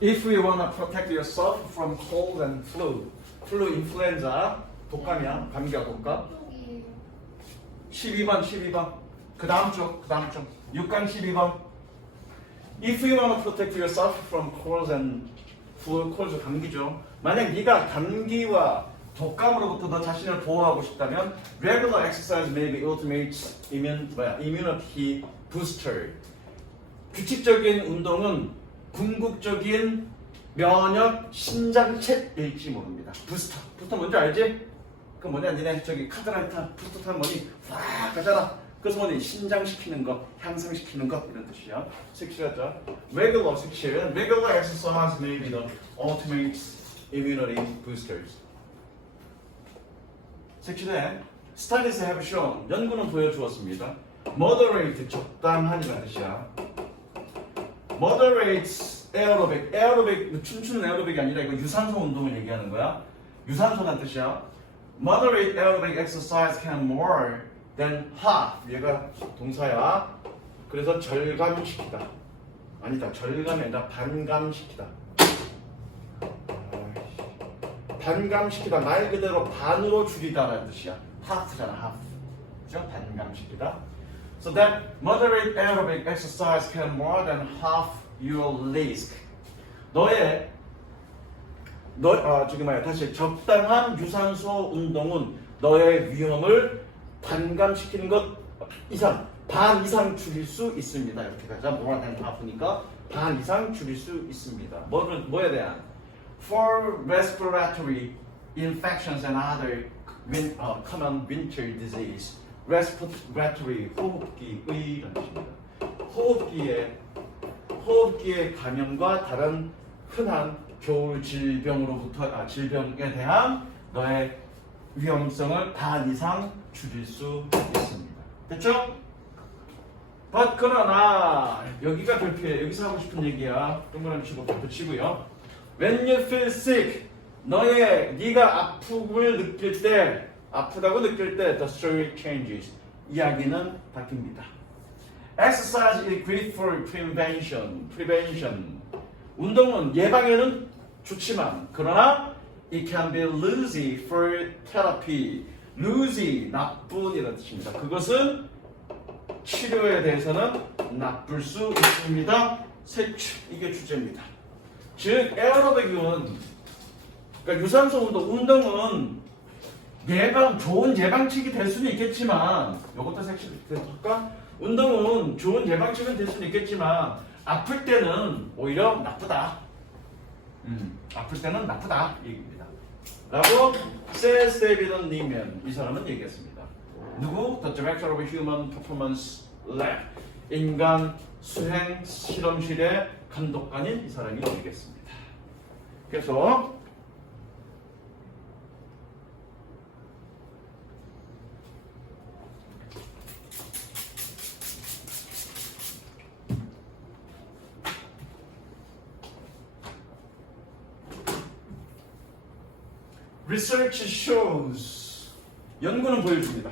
If you wanna protect yourself from cold and flu, flu 인플루엔자, 독감이야, 감기와 독감. 12번. 그 다음 쪽. 6강 12번. If you wanna protect yourself from cold and flu, cold 감기죠. 만약 네가 감기와 독감으로부터 너 자신을 보호하고 싶다면 regular exercise may be ultimate immunity booster. 규칙적인 운동은 궁극적인 면역 신장책일지 모릅니다. 부스터 뭔지 알지? 그 뭐냐 니네 저기 카드라이터 부스터 타는 거니 확 가잖아. 그래서 뭐니 신장시키는 거, 향상시키는 거 이런 뜻이야. 색칠하자. Regular 색칠. Regular exercise may be the ultimate immunity boosters. 색칠해. Studies have shown. 연구는 보여주었습니다. Moderate 적당한이라는 뜻이야. Moderate aerobic. aerobic 춤추는 에어로빅이 아니라 이거 유산소 운동을 얘기하는 거야. 유산소란 뜻이야. Moderate aerobic exercise can more than half. 얘가 동사야. 그래서 절감시키다. 아니다. 절감이 아니라 반감시키다. 반감시키다. 말 그대로 반으로 줄이다라는 뜻이야. half잖아. half. 그죠? 반감시키다. So that moderate aerobic exercise can more than half your risk. 다시 적당한 유산소 운동은 너의 위험을 반감시키는 것 이상, 반 이상 줄일 수 있습니다. 이렇게 가자. more than half니까 반 이상 줄일 수 있습니다. 뭐에 대한? For respiratory infections and other common winter disease. respiratory 호흡기의 라는 뜻입니다. 호흡기의 감염과 다른 흔한 겨울 질병에 대한 너의 위험성을 반 이상 줄일 수 있습니다. 됐죠? But 그러나 여기가 별표예요. 여기서 하고 싶은 얘기야. 동그라미 치고 별표 치고요. When you feel sick, 네가 아프다고 느낄 때 the story changes. 이야기는 바뀝니다. Exercise is great for prevention. 운동은 예방에는 좋지만 그러나 it can be lousy for therapy. lousy 나쁜이라는 뜻입니다. 그것은 치료에 대해서는 나쁠 수 있습니다. 이게 주제입니다. 즉 에어로빅은 그러니까 유산소 운동은 좋은 예방책이 될 수는 있겠지만 이것도 색칠할까? 운동은 좋은 예방책은 될 수는 있겠지만 아플 때는 오히려 나쁘다. 아플 때는 나쁘다 얘기입니다. 라고 says David Nieman 이 사람은 얘기했습니다. 누구? The Director of Human Performance Lab 인간 수행 실험실의 감독관인 이 사람이 얘기했습니다. 그래서 Research shows 연구는 보여줍니다.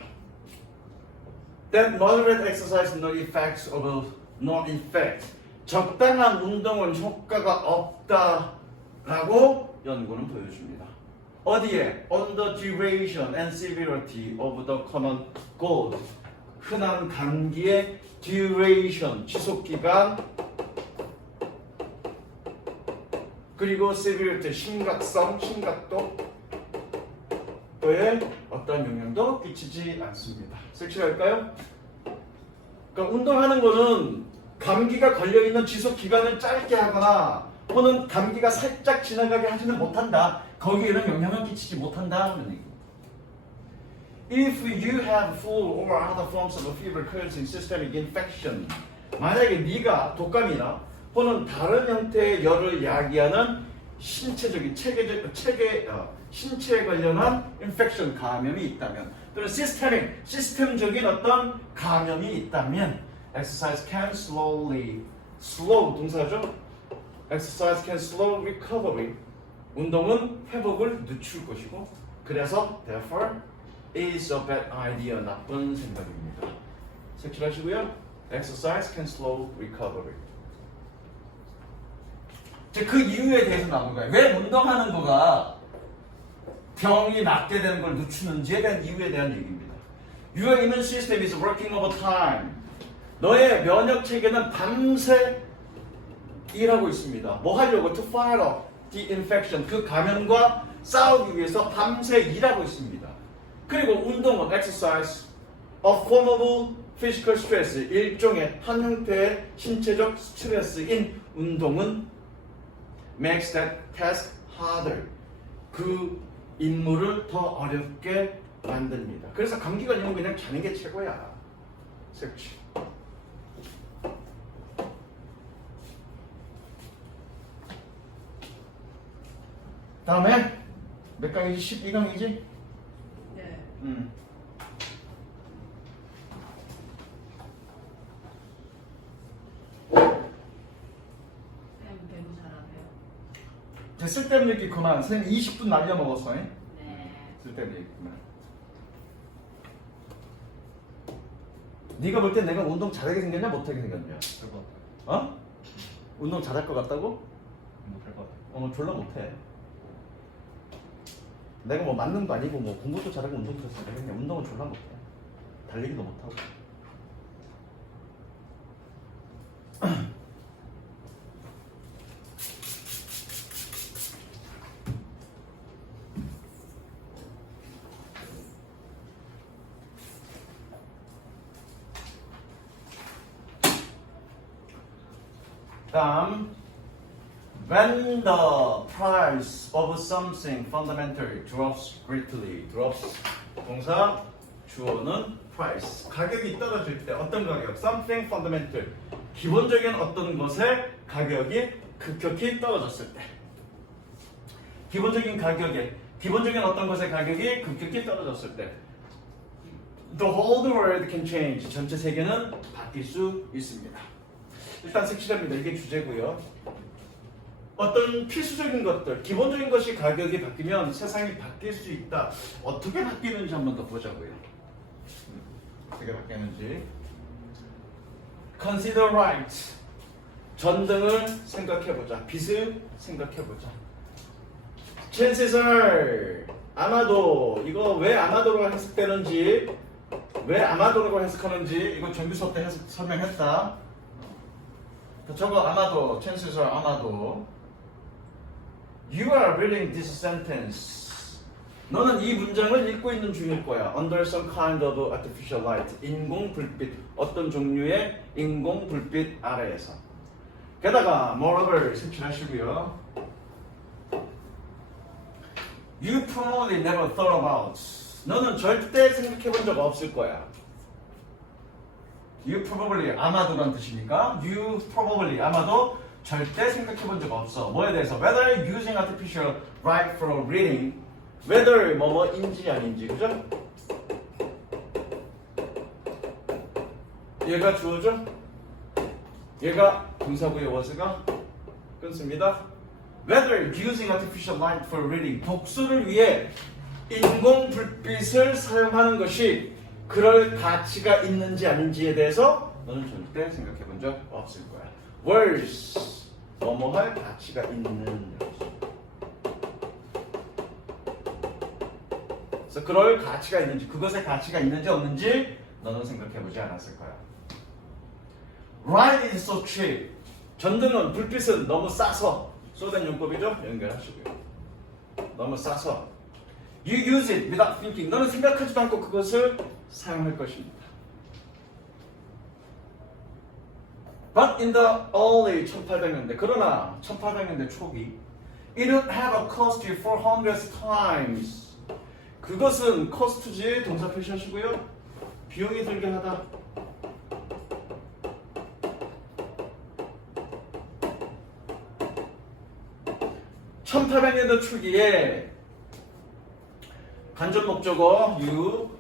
That moderate exercise no effects of no effect. 적당한 운동은 효과가 없다라고 연구는 보여줍니다. 어디에? On the duration and severity of the common cold. 흔한 감기의 duration 지속기간 그리고 severity 심각도 에 어떤 영향도 끼치지 않습니다. 색칠할까요? 그러니까 운동하는 거는 감기가 걸려있는 지속 기간을 짧게 하거나 또는 감기가 살짝 지나가게 하지는 못한다. 거기에는 영향을 끼치지 못한다 하는 얘기입니다. If you have flu or other forms of fever causing systemic infection 만약에 네가 독감이나 또는 다른 형태의 열을 야기하는 신체적인 신체에 관련한 인펙션 감염이 있다면 또는 시스템적인 어떤 감염이 있다면 exercise can slow 동사죠? exercise can slow recovery 운동은 회복을 늦출 것이고 그래서 therefore is a bad idea 나쁜 생각입니다. 색칠하시고요. exercise can slow recovery 이제 그 이유에 대해서 나온 거야. 왜 운동하는 거가 병이 낫게 되는 걸 늦추는지에 대한 이유에 대한 얘기입니다. Your immune system is working over time. 너의 면역 체계는 밤새 일하고 있습니다. 뭐 하려고? To fight off the infection. 그 감염과 싸우기 위해서 밤새 일하고 있습니다. 그리고 운동은 exercise, a form of physical stress. 일종의 한 형태의 신체적 스트레스인 운동은 makes that task harder. 그 임무를 더 어렵게 만듭니다. 그래서 감기 걸리면 그냥 자는 게 최고야. 그렇지. 다음에 몇 강이지? 12강이지? 네. 쌤 배우 잘하세요. 이제 쓸데없는 얘기 그만. 선생님 20분 날려먹었어. 네. 쓸데없는 얘기 그만. 네가 볼 때 내가 운동 잘하게 생겼냐 못하게 생겼냐? 될것 같아요. 어? 운동 잘할 것 같다고? 못할 것 같아요. 졸라 못해. 내가 뭐 맞는 거 아니고 뭐 공부도 잘하고 운동도 잘하고 그냥 운동은 졸라 못해. 달리기도 못하고. 다음 When the price of something fundamental drops greatly. drops 동사 주어는 price. 가격이 떨어질 때 어떤 가격? something fundamental. 기본적인 어떤 것의 가격이 급격히 떨어졌을 때. 기본적인 어떤 것의 가격이 급격히 떨어졌을 때. The whole world can change. 전체 세계는 바뀔 수 있습니다. 일단 색칠합니다. 이게 주제고요. 어떤 필수적인 것들, 기본적인 것이 가격이 바뀌면 세상이 바뀔 수 있다. 어떻게 바뀌는지 한번 더 보자고요. 어떻게 바뀌는지. Consider right. 전등을 생각해보자. 빛을 생각해보자. Chances are. 아마도. 이거 왜 아마도로 해석되는지, 왜 아마도라고 해석하는지 이거 정규 수업 때 설명했다. 저거 아마도, chances are 아마도. You are reading this sentence. 너는 이 문장을 읽고 있는 중일 거야. Under some kind of artificial light. 인공 불빛. 어떤 종류의 인공 불빛 아래에서. 게다가 moreover 색칠하시고요. You probably never thought about. 너는 절대 생각해 본 적 없을 거야. You probably 아마도란 뜻이니까 You probably 아마도 절대 생각해 본 적 없어. 뭐에 대해서? Whether using artificial light for reading. Whether 뭐뭐인지 아닌지. 그죠? 얘가 주어죠? 얘가 동사고요. was가 끊습니다. Whether using artificial light for reading. 독서를 위해 인공 불빛을 사용하는 것이 그럴 가치가 있는지 아닌지에 대해서 너는 절대 생각해 본 적 없을 거야. Words. 뭐뭐할 가치가 있는 것이. 그래서 그럴 가치가 있는지, 그것의 가치가 있는지 없는지 너는 생각해 보지 않았을 거야. Light is so cheap. 전등은, 불빛은 너무 싸서. 쏘된 용법이죠? 연결하시고요. 너무 싸서. You use it without thinking. 너는 생각하지도 않고 그것을 사용할 것입니다. But in the early 1800년대, 그러나 1800년대 초기, it would have a cost you 400 times. 그것은 cost지 동사 표시하시고요. 비용이 들게 하다. (1800년대) 초기에 간접 목적어 you,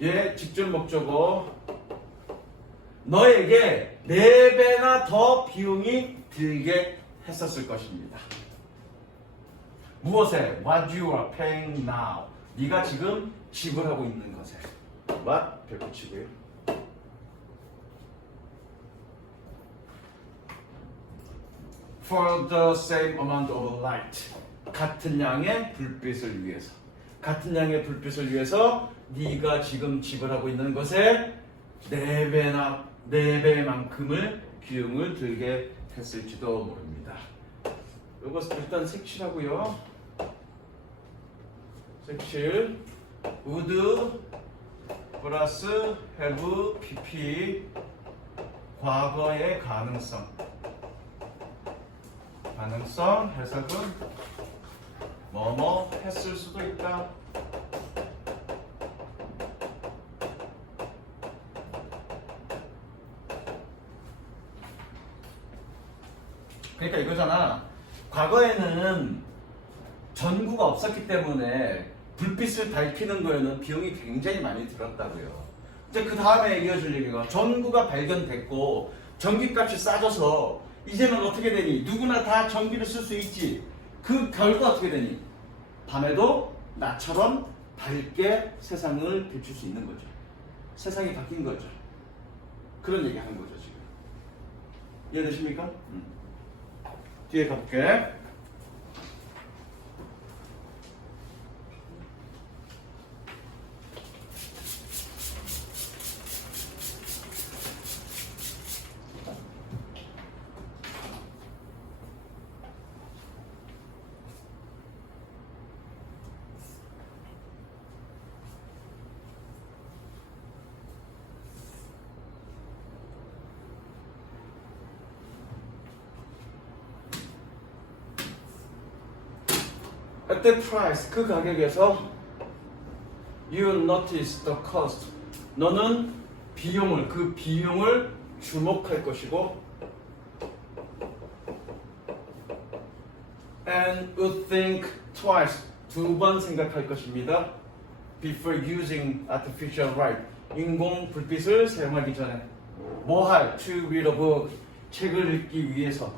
예, 직접 목적어 너에게 4배나 더 비용이 들게 했었을 것입니다. 무엇에? What you are paying now. 네가 지금 지불하고 있는 것에. What? 별 붙이고요. for the same amount of light. 같은 양의 불빛을 위해서. 같은 양의 불빛을 위해서 네가 지금 지불하고 있는 것에 4배만큼을 비용을 들게 했을지도 모릅니다. 이것 일단 색칠하고요. 색칠 would 플러스 have pp 과거의 가능성 해석은 뭐뭐 했을 수도 있다. 그러니까 이거잖아. 과거에는 전구가 없었기 때문에 불빛을 밝히는 거에는 비용이 굉장히 많이 들었다고요. 이제 그 다음에 이어질 얘기가 전구가 발견됐고 전기값이 싸져서 이제는 어떻게 되니? 누구나 다 전기를 쓸 수 있지. 그 결과 어떻게 되니? 밤에도 나처럼 밝게 세상을 비출 수 있는 거죠. 세상이 바뀐 거죠. 그런 얘기 하는 거죠, 지금. 이해되십니까? 뒤에 가볼게. At that price, 그 가격에서 you notice the cost. 너는 그 비용을 주목할 것이고 and would think twice. 2번 생각할 것입니다. Before using artificial light. 인공 불빛을 사용하기 전에 뭐 할? To read a book. 책을 읽기 위해서.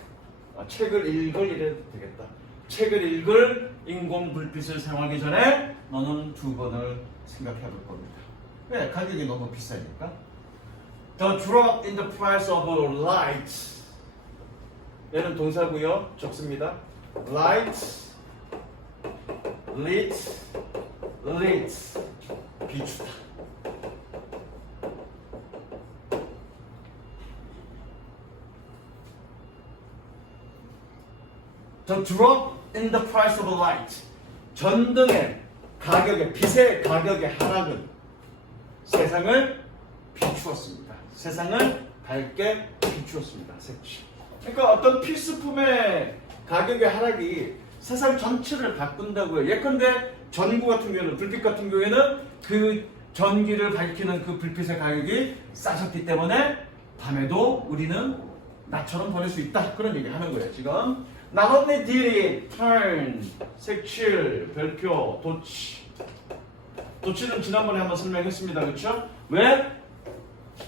책을 읽을 이래도 되겠다. 책을 읽을 인공 불빛을 사용하기 전에 너는 2번을 생각해 볼 겁니다. 왜? 가격이 너무 비싸니까. The drop in the price of light. 얘는 동사고요. 적습니다. Light, lit, 비추다. The drop in the price of light. 전등의 가격의 빛의 가격의 하락은 세상을 비추었습니다. 세상을 밝게 비추었습니다. 색칠. 그러니까 어떤 필수품의 가격의 하락이 세상 전체를 바꾼다고요. 예컨대 전구 같은 경우는 불빛 같은 경우에는 그 전기를 밝히는 그 불빛의 가격이 싸졌기 때문에 밤에도 우리는 나처럼 버릴 수 있다. 그런 얘기 하는 거예요. 지금. Not only did it turn, 색칠, 별표, 도치. 도치는 지난번에 한번 설명했습니다. 그렇죠? 왜?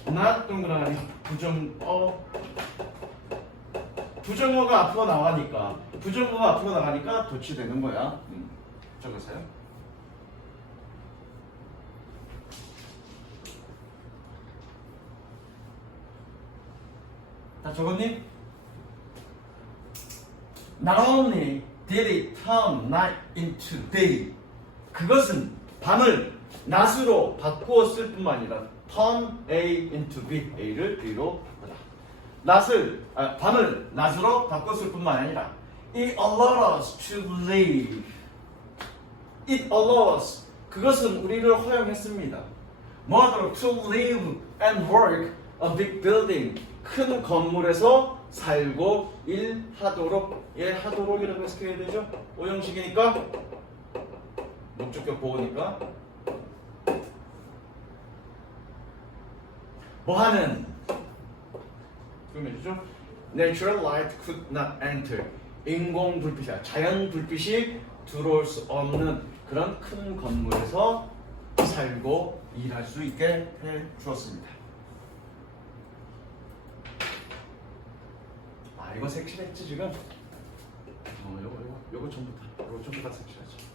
not 동그라미 부정어가 앞으로 나가니까 부정어가 앞으로 나가니까 도치 되는 거야. 적으세요. 다 적었니? Not only did it turn night into day. 그것은 밤을 낮으로 바꾸었을 뿐만 아니라 turn A into B. A를 B로 바꾸다. 밤을 낮으로 바꿨을 뿐만 아니라 it allowed us to live. It allowed us. 그것은 우리를 허용했습니다. 뭐하도록 to live and work a big building. 큰 건물에서 살고 일하도록. 하도록이라고 해석해야 되죠? 오형식이니까 목적격 보호니까 뭐하는 그러면 되죠? Natural light could not enter. 인공 불빛이야. 자연 불빛이 들어올 수 없는 그런 큰 건물에서 살고 일할 수 있게 해 주었습니다. 이거 색칠했지 지금? 요거 전부 다 색칠하지.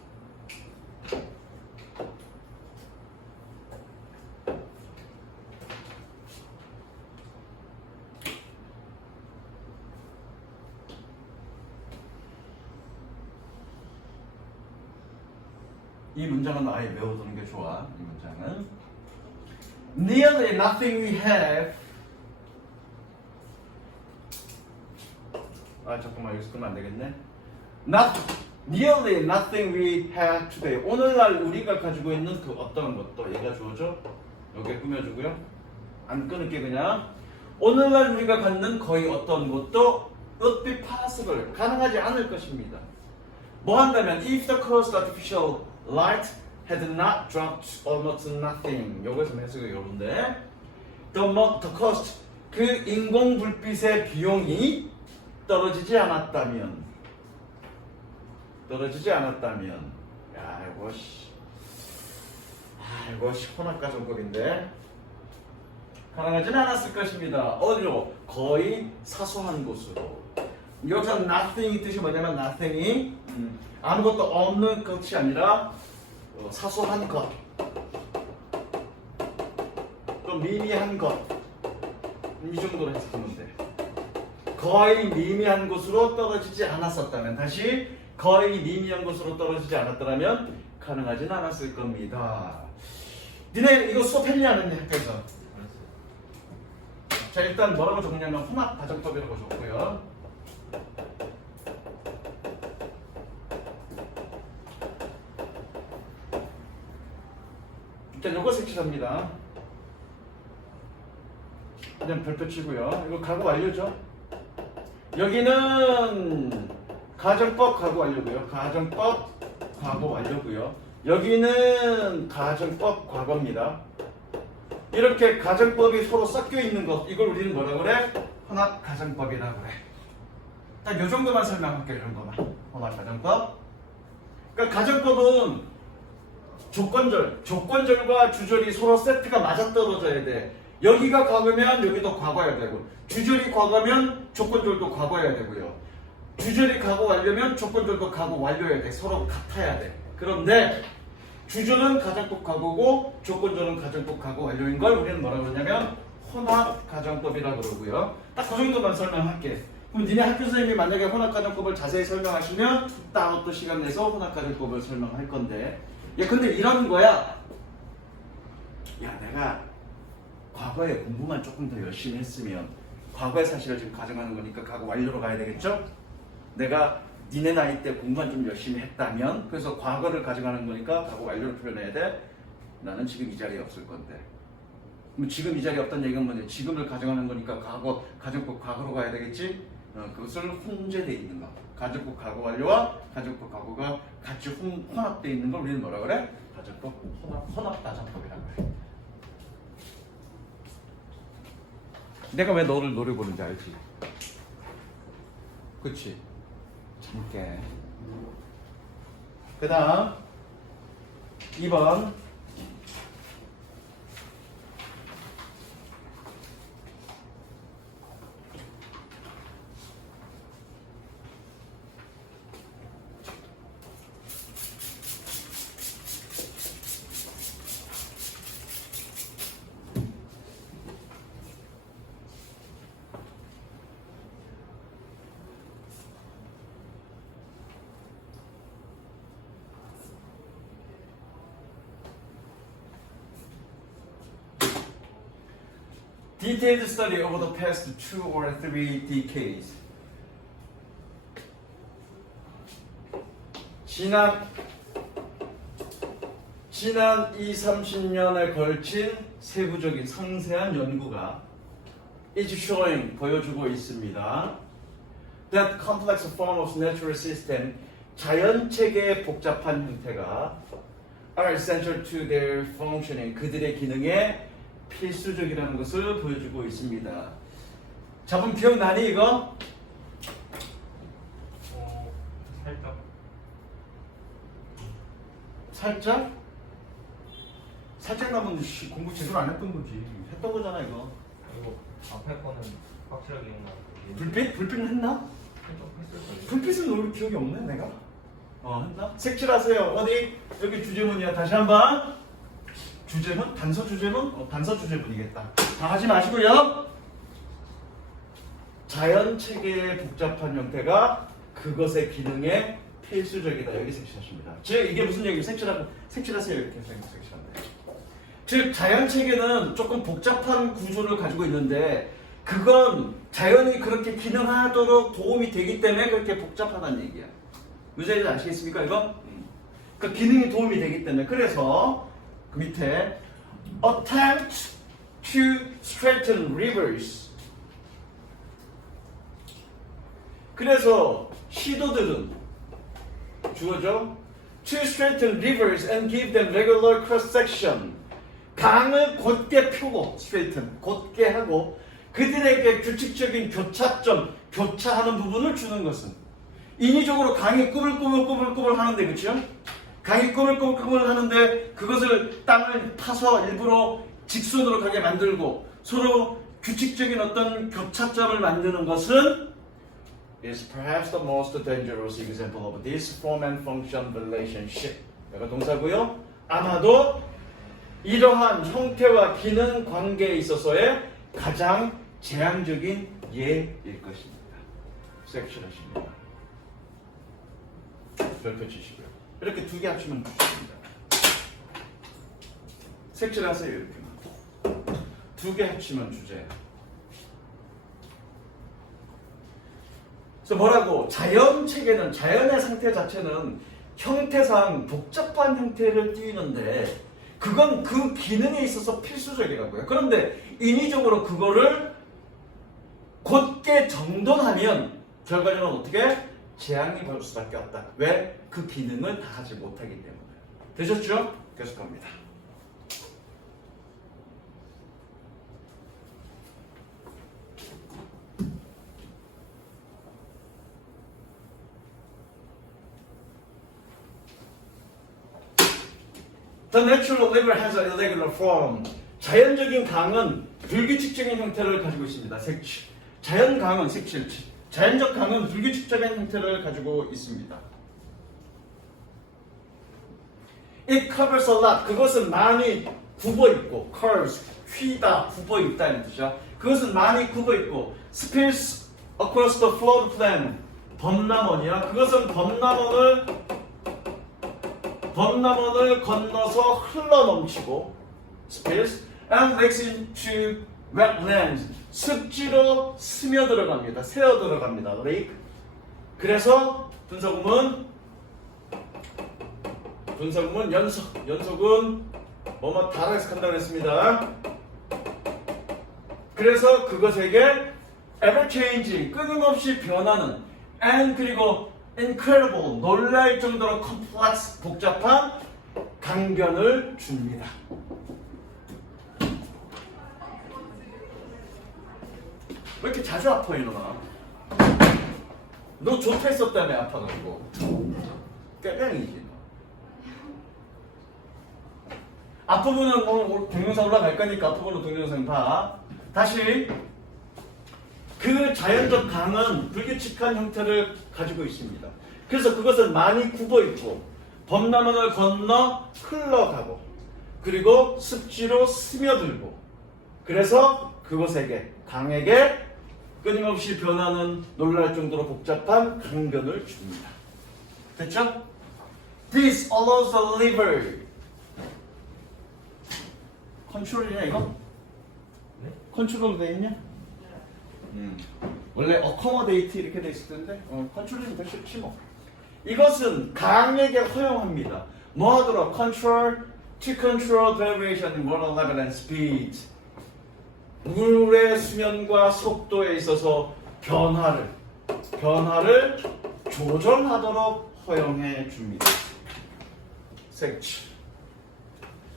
이 문장은 아예 외워두는 게 좋아. 이 문장은 Nearly nothing we have. 아 잠깐만 여기서 끄면 안 되겠네. Nearly nothing we have today. 오늘날 우리가 가지고 있는 그 어떤 것도 얘가 주어져. 여기에 꾸며주고요. 안 끊을게 그냥. 오늘날 우리가 갖는 거의 어떤 것도 would be possible. 가능하지 않을 것입니다. 뭐 한다면 if the closed artificial light had not dropped almost nothing. 여기서 해석이 요런데 the cost 그 인공 불빛의 비용이 떨어지지 않았다면 야 이거 혼합 가정법인데 가능하지는 않았을 것입니다. 어디로? 거의 사소한 곳으로. 여기서 nothing 뜻이 뭐냐면 nothing이 아무것도 없는 것이 아니라 사소한 것, 또 미미한 것, 이 정도로 해석하면 돼. 거의 미미한 곳으로 떨어지지 않았었다면, 다시 거의 미미한 곳으로 떨어지지 않았더라면 가능하진 않았을 겁니다. 니네 이거 수업했냐 안 했냐 학교에서? 자 일단 뭐라고 적냐면 혼합 가정법이라고 적고요. 일단 요거 색칠합니다. 그냥 별표 치고요. 이거 가구 완료죠? 여기는 가정법 가구 완료고요. 가정법 과거 완료고요. 여기는 가정법 과거입니다. 이렇게 가정법이 서로 섞여 있는 것, 이걸 우리는 뭐라 그래? 혼합 가정법이라고 그래. 딱 요 정도만 설명할게요. 이 정도만. 혼합 가정법. 그러니까 가정법은 조건절과 주절이 서로 세트가 맞아떨어져야 돼. 여기가 과거면 여기도 과거여야 되고, 주절이 과거면 조건절도 과거여야 되고요. 주절이 과거 완료면 조건절도 과거 완료여야 돼. 서로 같아야 돼. 그런데 주절은 가정법 과거고 조건절은 가정법 과거 완료인 걸 우리는 뭐라고 그러냐면 혼합 가정법이라고 그러고요. 딱 그 정도만 설명할게. 그럼 니네 학교 선생님이 만약에 혼합 가정법을 자세히 설명하시면 따로 또 시간 내서 혼합 가정법을 설명할 건데, 야 근데 이런 거야. 야 내가 과거에 공부만 조금 더 열심히 했으면, 과거의 사실을 지금 가정하는 거니까 과거 완료로 가야 되겠죠? 내가 니네 나이 때 공부만 좀 열심히 했다면, 그래서 과거를 가정하는 거니까 과거 완료를 표현해야 돼. 나는 지금 이 자리에 없을 건데. 그럼 지금 이 자리에 없다는 얘기는 뭐냐? 지금을 가정하는 거니까 과거, 가정법 과거로 가야 되겠지? 그것을 혼재되어 있는 거. 가정법 과거 완료와 가정법 과거가 같이 혼합되어 있는 걸 우리는 뭐라 그래? 가정법 혼합 가정법이라고 그래. 내가 왜 너를 노려보는지 알지? 그치? 참게. 그 다음 2번 Detailed study over the past 2 or 3 decades. 지난 20-30년에 걸친 세부적인 상세한 연구가 is showing 보여주고 있습니다. That complex form of natural system, 자연 체계의 복잡한 형태가 are essential to their functioning, 그들의 기능에 필수적이라는 것을 보여주고 있습니다. 자본 기억나니 이거? 살짝? 살짝 나면 공부 제대로 안 했던 거지. 했던 거잖아 이거. 이거 앞에 거는 확실하게 기억나. 불빛은 했나? 했을 불빛은 오늘 기억이 없네 내가. 했나? 색칠하세요. 어디? 여기 주제문이야. 다시 한번. 주제문? 단서 주제문? 단서 주제문이겠다. 다 하지 마시고요. 자연 체계의 복잡한 형태가 그것의 기능에 필수적이다. 여기 색칠하십니다. 즉 이게 무슨 얘기예요? 색칠하세요. 이렇게 색칠하면 돼요. 즉 자연 체계는 조금 복잡한 구조를 가지고 있는데 그건 자연이 그렇게 기능하도록 도움이 되기 때문에 그렇게 복잡하다는 얘기야. 무슨 얘기인지 아시겠습니까 이거? 그 기능이 도움이 되기 때문에. 그래서 그 밑에 attempt to straighten rivers. 그래서 시도들은 주어져 to straighten rivers and give them regular cross section. 강을 곧게 펴고 straighten 곧게 하고 그들에게 규칙적인 교차점, 교차하는 부분을 주는 것은 인위적으로 강이 꾸불꾸불 하는데 그렇죠? 강이 꾸불꾸불 하는데 그것을 땅을 파서 일부러 직선으로 가게 만들고 서로 규칙적인 어떤 교차점을 만드는 것은 is perhaps the most dangerous example of this form and function relationship. 내가 동사고요. 아마도 이러한 형태와 기능 관계에 있어서의 가장 제한적인 예일 것입니다. 섹션하십니다. 별표 치시고요. 이렇게 두 개 합치면 주십니다. 섹션하세요. 이렇게만. 두 개 합치면 주제예요. 그래서 뭐라고? 자연 체계는, 자연의 상태 자체는 형태상 복잡한 형태를 띠는데 그건 그 기능에 있어서 필수적이라고요. 그런데 인위적으로 그거를 곧게 정돈하면 결과적으로 어떻게? 재앙이 볼 수밖에 없다. 왜? 그 기능을 다 하지 못하기 때문에. 되셨죠? 계속합니다. The natural river has an irregular form. 자연적인 강은 불규칙적인 형태를 가지고 있습니다. 색칠. 자연 강은 색칠. 자연적 강은 불규칙적인 형태를 가지고 있습니다. It covers a lot. 그것은 많이 굽어 있고, curves, 휘다, 굽어 있다는 뜻이죠. 그것은 많이 굽어 있고, spills across the floodplain. 범람원이야. 그것은 범람원을 건너서 흘러 넘치고 spills and leaks into wetlands. 습지로 스며 들어갑니다. 새어 들어갑니다. lake. 그래서 분석문 연속은 뭐뭐 다라에서 간다고 했습니다. 그래서 그것에게 ever changing 끊임없이 변하는 and 그리고 incredible 놀랄 정도로 complex 복잡한 강변을 줍니다. 왜 이렇게 자주 아파 이놈아? 너 조퇴했었다며 아파가지고 깨병이지. 앞부분은 오늘 동영상 올라갈 거니까 앞부분은 동영상 봐. 다시 그 자연적 강은 불규칙한 형태를 가지고 있습니다. 그래서 그것은 많이 굽어 있고 범람원을 건너 흘러가고 그리고 습지로 스며들고 그래서 그것에게 강에게 끊임없이 변하는 놀랄 정도로 복잡한 강변을 줍니다. 됐죠? This allows the river. 컨트롤이냐 이거? 네? 컨트롤 돼 있냐? 원래 accommodate 이렇게 돼 있을 텐데 컨트롤이 더 쉽지 뭐. 이것은 강에게 허용합니다. 뭐 하도록? Control to control variation in water level and speed. 물의 수면과 속도에 있어서 변화를 조절하도록 허용해 줍니다. 색칠.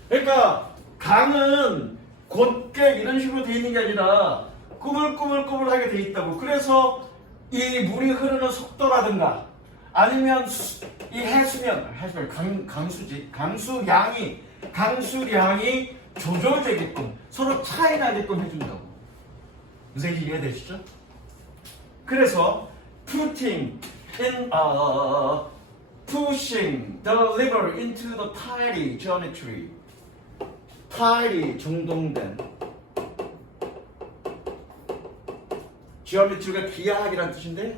그러니까 강은 곧게 이런 식으로 돼 있는 게 아니라 꾸불꾸불하게 돼 있다고. 그래서 이 물이 흐르는 속도라든가 아니면 이 해수면 강수량이 조절되게끔 서로 차이 나게끔 해준다고. 무슨 얘기 이해되시죠? 그래서 pushing the river into the tidy geometry. tidy 정돈된 geometry가 기하학이란 뜻인데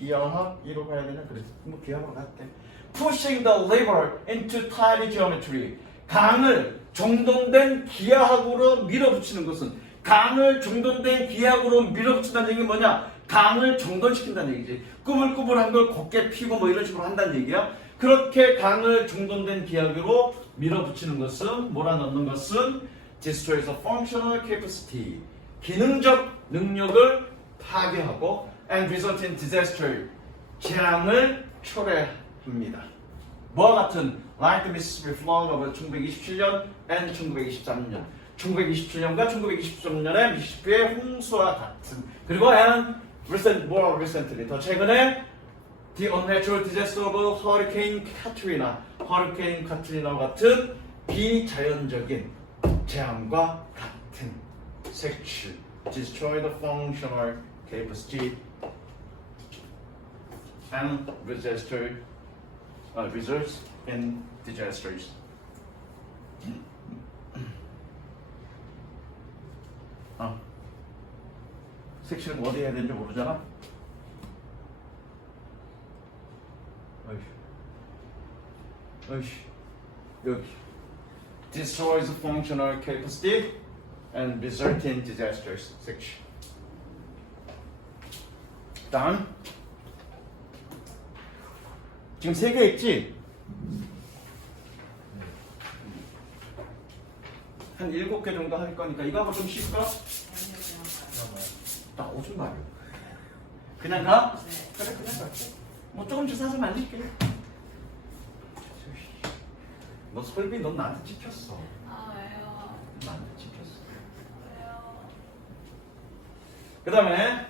기하학으로 가야 되냐? 그래서 뭐 기하학으로 갔대. Pushing the lever into tight geometry. 강을 정돈된 기하학으로 밀어붙이는 것은 강을 정돈된 기하학으로 밀어붙인다는 얘기는 뭐냐? 강을 정돈시킨다는 얘기지. 꾸불꾸불한 걸 곱게 피고 뭐 이런 식으로 한다는 얘기야. 그렇게 강을 정돈된 기하학으로 밀어붙이는 것은 몰아넣는 것은 destroys the functional capacity. 기능적 능력을 파괴하고 and result in disaster. 재앙을 초래합니다. 뭐와 같은 like the Mississippi flood of 1927년 and 1923년. 1927년과 1923년의 미시시피의 홍수와 같은. 그리고 and more recently 더 최근에 the unnatural disaster of Hurricane Katrina. Hurricane Katrina와 같은 비자연적인 재앙과 같은 색출. Destroy the functional capacity and results in disasters. 색칠은 어디 해야 되는지 모르잖아? 어이씨. 여기. Destroys functional capacity and result in disasters. 색칠. 다음. 지금 3개 있지? 한 7개 정도 할 거니까 이거 하고 좀 쉴까? 나 오줌 마려. 그냥 가? 네. 그래 그냥 갈게. 뭐 조금씩 사서 말릴게. 너 설비 넌 나한테 찍혔어. 아 왜요? 나한테 찍혔어. 왜요? 그 다음에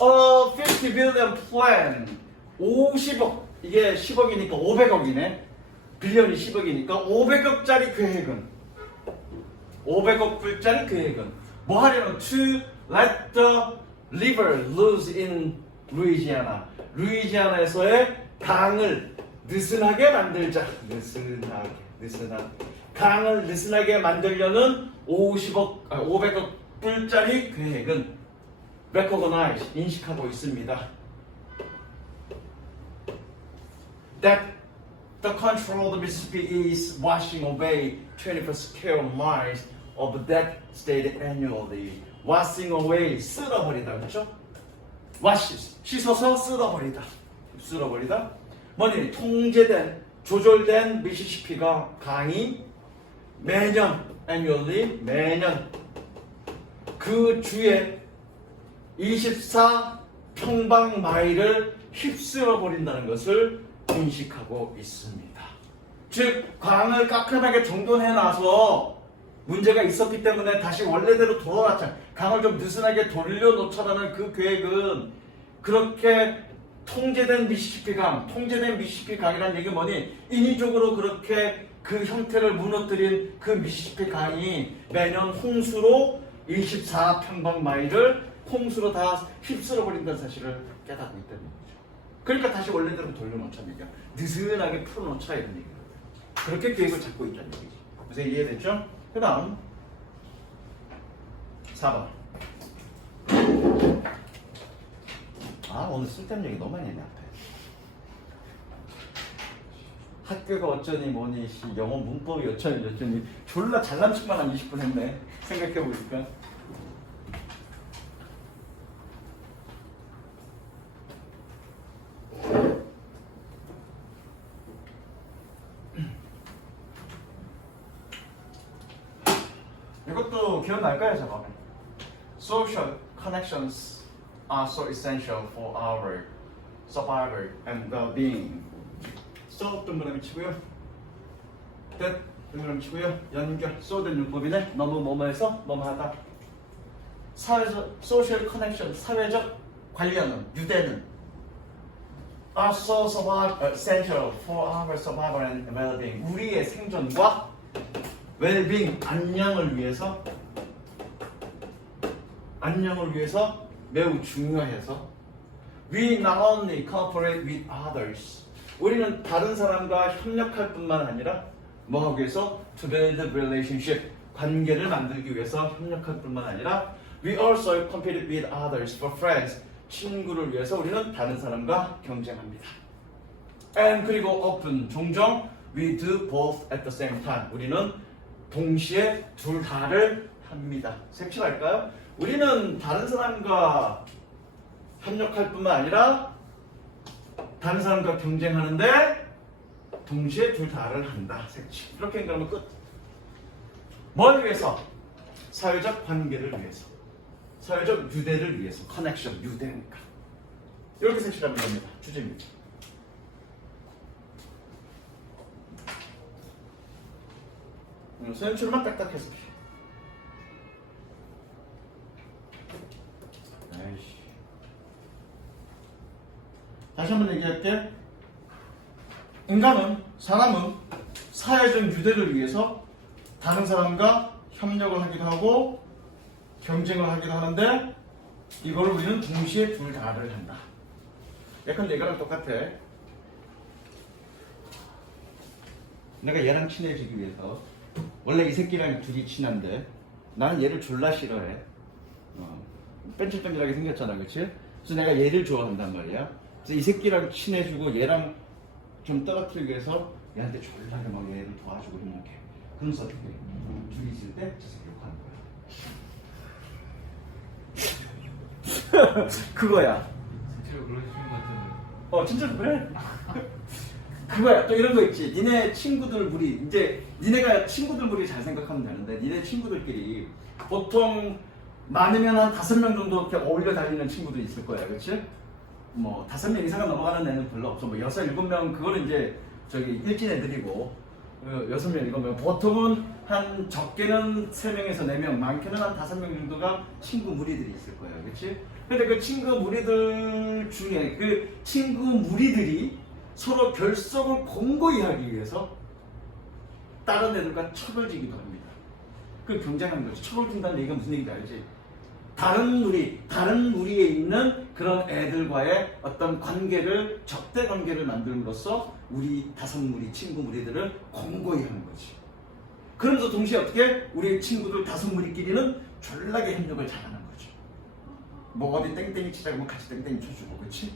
50 billion plan 50억 이게 10억이니까 500억이네. 빌리언이 10억이니까 500억짜리 계획은 500억 불짜리 계획은 뭐 하려면 to let the river loose in Louisiana. 루이지아나에서의 강을 느슨하게 만들자. 느슨하게. 강을 느슨하게 만들려는 500억 불짜리 계획은 recognize, 인식하고 있습니다. That the control of the Mississippi is washing away 21 square miles of that state annually. washing away, 쓸어버리다, 그렇죠? wash, 씻어서 쓸어버리다. 뭐니? 통제된, 조절된 미시시피가 강이 매년, annually, 매년 그 주에 24 평방 마일을 휩쓸어 버린다는 것을 인식하고 있습니다. 즉 강을 깔끔하게 정돈해 놔서 문제가 있었기 때문에 다시 원래대로 돌아왔잖아. 강을 좀 느슨하게 돌려놓자라는 그 계획은 그렇게 통제된 미시시피 강이라는 얘기는 뭐니? 인위적으로 그렇게 그 형태를 무너뜨린 그 미시시피 강이 매년 홍수로 24평방 마일을 홍수로 다 휩쓸어 버린다는 사실을 깨닫고 있다는 얘기죠. 그러니까 다시 원래대로 돌려놓자는 얘기야. 느슨하게 풀어놓자 이런 얘기예요. 그렇게 계획을 잡고 있다는 얘기지. 그래서 이해됐죠? 그 다음 4번. 오늘 쓸데없는 얘기 너무 많이 했네 앞에. 학교가 어쩌니 뭐니 영어 문법이 어쩌니 졸라 잘난 척만 한 20분 했네. 생각해보니까. 이것도 기억날까요? 잠깐만. Social connections are so essential for our survival and well-being. So 동그라미 치고요. that 동그라미 치고요. 연결. so된 융법이네. 너무 뭐뭐해서 뭐뭐하다. 사회적 social connection 사회적 관련은 유대는 are so essential for our survival and well-being. 우리의 생존과 well-being 안녕을 위해서 매우 중요해서 we not only cooperate with others 우리는 다른 사람과 협력할 뿐만 아니라 뭐 하기 위해서 to build a relationship 관계를 만들기 위해서 협력할 뿐만 아니라 we also compete with others for friends 친구를 위해서 우리는 다른 사람과 경쟁합니다. And 그리고 often 종종 we do both at the same time. 우리는 동시에 둘 다를 합니다. 색칠할까요? 우리는 다른 사람과 협력할 뿐만 아니라 다른 사람과 경쟁하는데 동시에 둘 다를 한다. 색칠. 이렇게 연결하면 끝. 뭘 위해서? 사회적 관계를 위해서. 사회적 유대를 위해서. 커넥션, 유대니까. 이렇게 색칠하면 됩니다. 주제입니다. 선출만 딱딱 해석해. 아이씨. 다시 한번 얘기할게. 인간은, 사람은 사회적 유대를 위해서 다른 사람과 협력을 하기도 하고 경쟁을 하기도 하는데 이걸 우리는 동시에 둘 다를 한다. 약간 얘가랑 똑같아. 내가 얘랑 친해지기 위해서 원래 이 새끼랑 둘이 친한데 나는 얘를 졸라 싫어해. 뺀질뺀질하게 생겼잖아, 그렇지? 그래서 내가 얘를 좋아한단 말이야. 그래서 이 새끼랑 친해지고 얘랑 좀 떨어뜨리기 위해서 얘한테 졸라게 막 얘를 도와주고 이렇게. 그러면서 어떻게 둘이 있을 때 저 새끼 욕하는 거야. 그거야. 실제로 그러시는 것 같은데. 진짜 그래? 그거야. 또 이런 거 있지. 니네 친구들 무리, 이제 니네가 친구들 무리 잘 생각하면 되는데 니네 친구들끼리 보통 많으면 한 5명 정도 이렇게 어울려 다니는 친구도 있을 거야, 그렇지? 뭐 5명 이상은 넘어가는 애는 별로 없어. 뭐 6, 7명 그거는 이제 저기 일진 애들이고 6명, 7명. 보통은 한 적게는 3명에서 4명, 많게는 한 5명 정도가 친구 무리들이 있을 거야, 그렇지? 근데 그 친구 무리들 중에 그 친구 무리들이 서로 결속을 공고히 하기 위해서 다른 애들과 척을 지기도 합니다. 그 경쟁하는 거지. 척을 준다는 얘기가 무슨 얘기인지 알지? 다른 무리에 있는 그런 애들과의 어떤 관계를, 적대 관계를 만들므로써 우리 5무리, 친구 무리들을 공고히 하는 거지. 그러면서 동시에 어떻게? 우리 친구들 5무리끼리는 졸라게 협력을 잘하는 거지. 뭐 어디 땡땡이 치자고 하면 같이 땡땡이 쳐주고, 그치?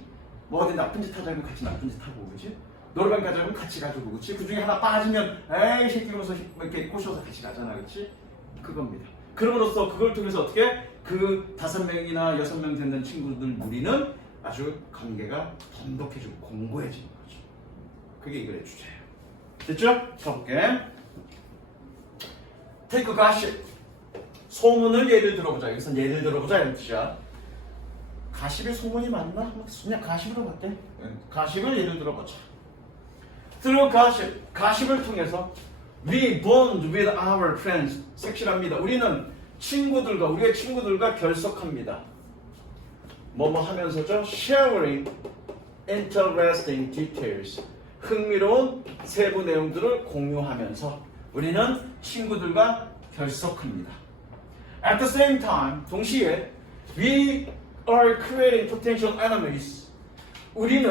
뭐 어디 나쁜 짓 하자고 같이 나쁜 짓 하고, 그치? 노래방 가자고 같이 가지고, 그치? 그 중에 하나 빠지면 에이 새끼 이러면서 이렇게 꼬셔서 같이 가잖아, 그치? 그겁니다. 그럼으로써 그걸 통해서 어떻게? 그 5명이나 6명 되는 친구들 무리는 아주 관계가 돈독해지고 공고해지는 거죠. 그게 이거의 주제예요. 됐죠? 가볼게. Take a gossip. 소문을 예를 들어보자. 여기서 예를 들어보자 이런 뜻이야. 가십이 소문이 맞나? 그냥 가십으로 갈게. 가십을 예를 들어보자. Through gossip, 가십을 통해서 we bond with our friends. 색칠합니다. 우리는 친구들과, 우리의 친구들과 결속합니다. 뭐뭐 하면서죠? Sharing interesting details. 흥미로운 세부 내용들을 공유하면서 우리는 친구들과 결속합니다. At the same time, 동시에 we are creating potential enemies. 우리는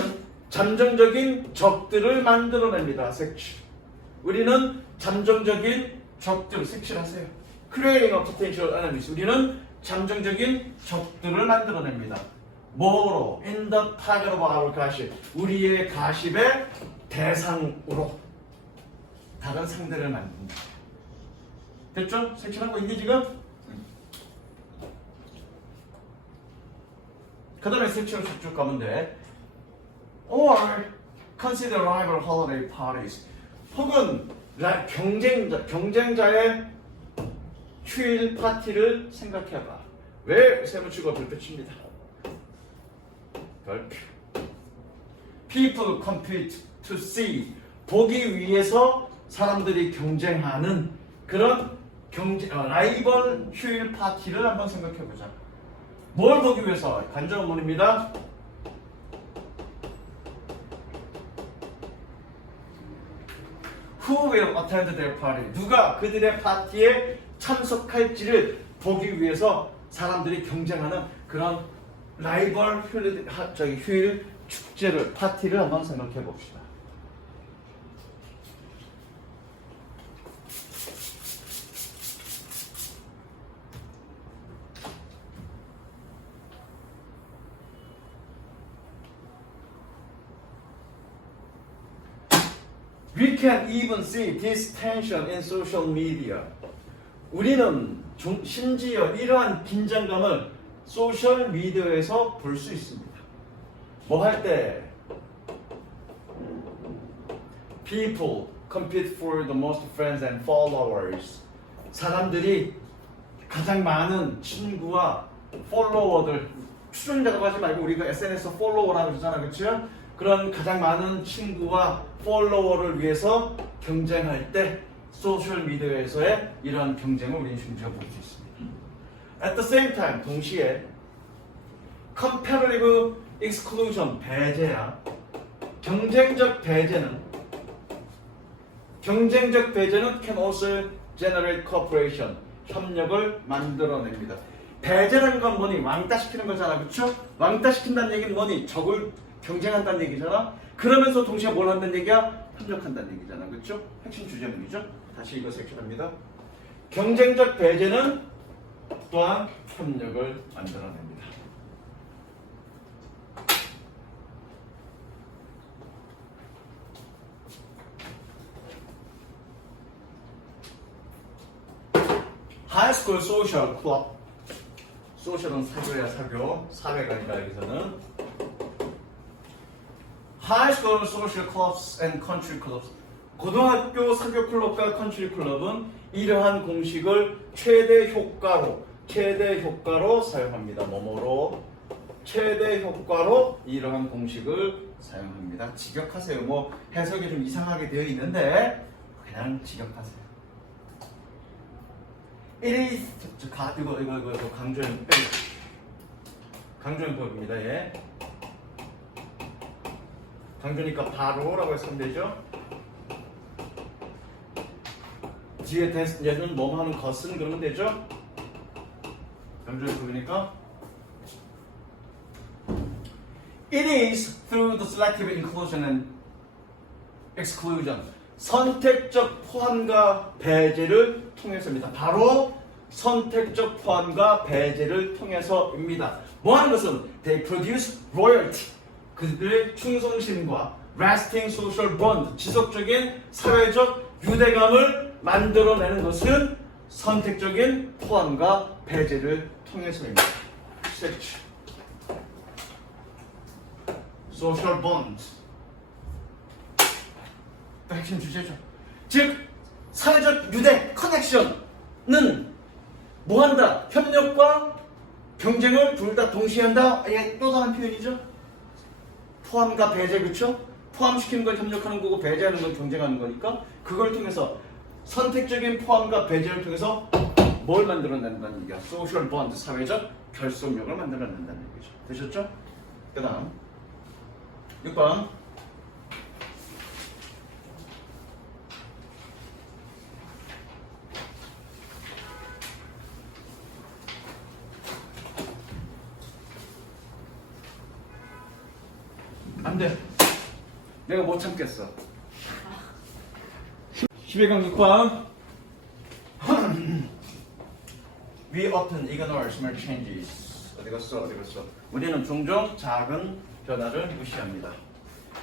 잠정적인 적들을 만들어냅니다. 색칠. 우리는 잠정적인 적들, 색칠하세요. Creating a potential enemies. 우리는 잠정적인 적들을 만들어냅니다. 뭐로? In the target of our gossip. 우리의 가십의 대상으로 다른 상대를 만듭니다. 됐죠? 색칠하고 있니 지금? 그 다음에 색칠을 쭉쭉 가면 돼. Or consider rival holiday parties. 혹은 경쟁자의 휴일 파티를 생각해봐. 왜 세무치고 별표 칩니다. 별표. People compete to see. 보기 위해서 사람들이 경쟁하는 그런 라이벌 휴일 파티를 한번 생각해보자. 뭘 보기 위해서? 간접문입니다. Who will attend their party? 누가 그들의 파티에 참석할지를 보기 위해서 사람들이 경쟁하는 그런 라이벌 휴일 축제를, 파티를 한번 생각해 봅시다. We can even see this tension in social media. 우리는 심지어 이러한 긴장감을 소셜 미디어에서 볼 수 있습니다. 뭐 할 때? People compete for the most friends and followers. 사람들이 가장 많은 친구와 팔로워들, 출연자라고 하지 말고 우리가 SNS 팔로워라고 그러잖아, 그렇죠? 그런 가장 많은 친구와 팔로워를 위해서 경쟁할 때 소셜 미디어에서의 이러한 경쟁을 우리는 심지어 볼 수 있습니다. At the same time, 동시에 competitive exclusion, 배제야. 경쟁적 배제는 can also generate cooperation, 협력을 만들어냅니다. 배제라는 건 뭐니? 왕따시키는 거잖아, 그렇죠? 왕따시킨다는 얘기는 뭐니? 적을 경쟁한다는 얘기잖아. 그러면서 동시에 뭘 한다는 얘기야? 협력한다는 얘기잖아, 그렇죠? 핵심 주제문이죠. 다시 이거 색칠합니다. 경쟁적 배제는 또한 협력을 만들어냅니다. 하이스쿨 소셜 클럽. 소셜은 사교야, 사교. 사회가 아니라 여기서는 하이스쿨 소셜 클럽스 앤 컨트리 클럽스. 고등학교 사교 클럽과 컨트리 클럽은 이러한 공식을 최대 효과로 사용합니다. 뭐뭐로 최대 효과로 이러한 공식을 사용합니다. 직역하세요. 뭐 해석이 좀 이상하게 되어 있는데 그냥 직역하세요. It is 이거 강조연법입니다. 예. 강조니까 바로라고 했으면 되죠. 뒤에 얘는 뭐 하는 것은 그러면 되죠. 강조연법이니까 It is through the selective inclusion and exclusion. 선택적 포함과 배제를 통해서입니다. 바로 선택적 포함과 배제를 통해서입니다. 뭐 하는 것은 they produce loyalty. 그들의 충성심과 lasting social bond. 지속적인 사회적 유대감을 만들어내는 것은 선택적인 포함과 배제를 통해서입니다. Sex. Social bonds. 핵심 주제죠. 즉 사회적 유대 커넥션은 뭐한다? 협력과 경쟁을 둘 다 동시에 한다. 이게 또 다른 표현이죠. 포함과 배제, 그렇죠? 포함시키는 건 협력하는 거고 배제하는 건 경쟁하는 거니까 그걸 통해서 선택적인 포함과 배제를 통해서 뭘 만들어낸다는 얘기야? 소셜 본드, 사회적 결속력을 만들어낸다는 얘기죠. 되셨죠? 그 다음 6번 안돼, 내가 못 참겠어. 11강 6번 We often ignore small changes. 어디 갔어? 우리는 종종 작은 변화를 무시합니다.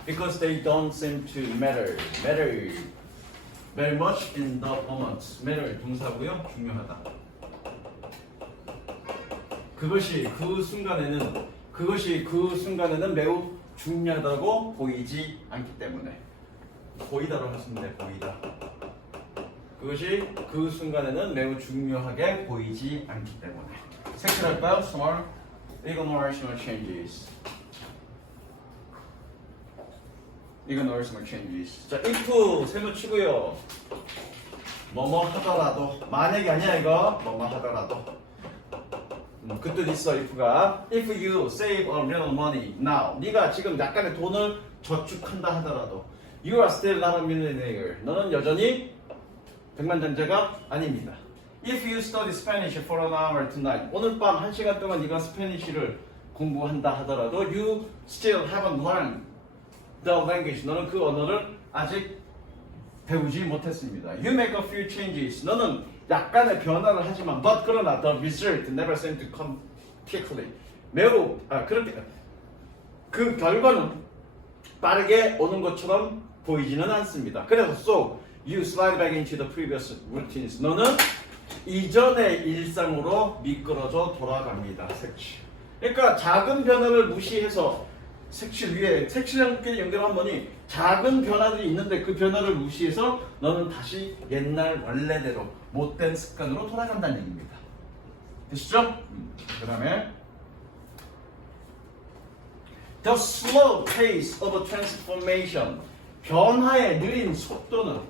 Because they don't seem to matter very much in the moment. matter 동사고요, 중요하다. 그것이 그 순간에는 매우 중요하다고 보이지 않기 때문에. 보이다로 하시면 돼. 보이다. 그것이 그 순간에는 매우 중요하게 보이지 않기 때문에. 색칠할까요? Small ignore small changes. ignore small changes. 자, if 세모 치고요. 뭐뭐 하더라도, 만약이 아니야 이거. 뭐뭐 하더라도. 그 뜻 있어. if가 if you save a little money now, 네가 지금 약간의 돈을 저축한다 하더라도 you are still not a millionaire. 너는 여전히 백만장자가 아닙니다. If you study Spanish for an hour tonight, 오늘 밤 1시간 동안 네가 스페니쉬를 공부한다 하더라도 you still haven't learned the language. 너는 그 언어를 아직 배우지 못했습니다. You make a few changes. 너는 약간의 변화를 하지만 but 그러나 the result never seems to come quickly. 매우 그렇게 그 결과는 빠르게 오는 것처럼 보이지는 않습니다. 그래서 so you slide back into the previous routines. 너는 이전의 일상으로 미끄러져 돌아갑니다. 색칠. 그러니까 작은 변화를 무시해서 색칠 위에 색칠이랑 함께 연결한 거니 작은 변화들이 있는데 그 변화를 무시해서 너는 다시 옛날 원래대로 못된 습관으로 돌아간다는 얘기입니다. 되시죠? 그 다음에 The slow pace of a transformation. 변화의 느린 속도는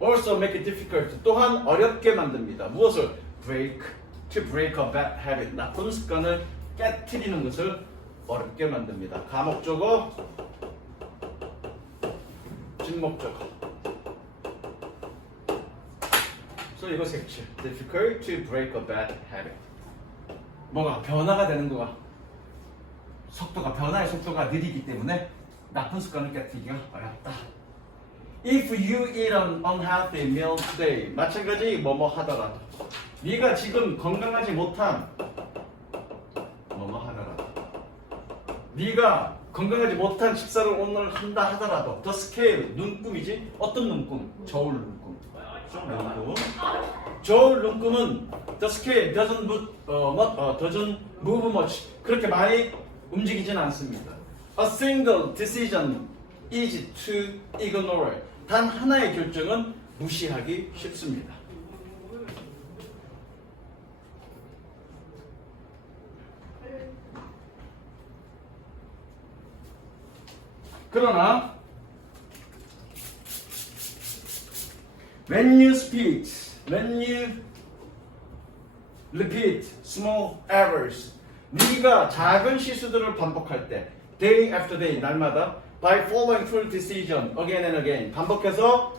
also make it difficult. 또한 어렵게 만듭니다. 무엇을? To break a bad habit. 나쁜 습관을 깨트리는 것을 어렵게 만듭니다. 가목적어, 진목적어. 그래서 이거 색칠. Difficult to break a bad habit. 뭐가 변화가 되는 거가 변화의 속도가 느리기 때문에 나쁜 습관을 깨트리기가 어렵다. If you eat an unhealthy meal today, 마찬가지 뭐뭐 하더라도 네가 지금 건강하지 못한 뭐뭐 하더라도 네가 건강하지 못한 식사를 오늘 한다 하더라도 the scale, 눈금이지? 어떤 눈금? 저울 눈금. 저울 눈금은 the scale doesn't move much. 그렇게 많이 움직이진 않습니다. A single decision is to ignore. 단 하나의 결정은 무시하기 쉽습니다. 그러나 when you repeat small errors, 네가 작은 실수들을 반복할 때 day after day, 날마다 by following through decision again and again, 반복해서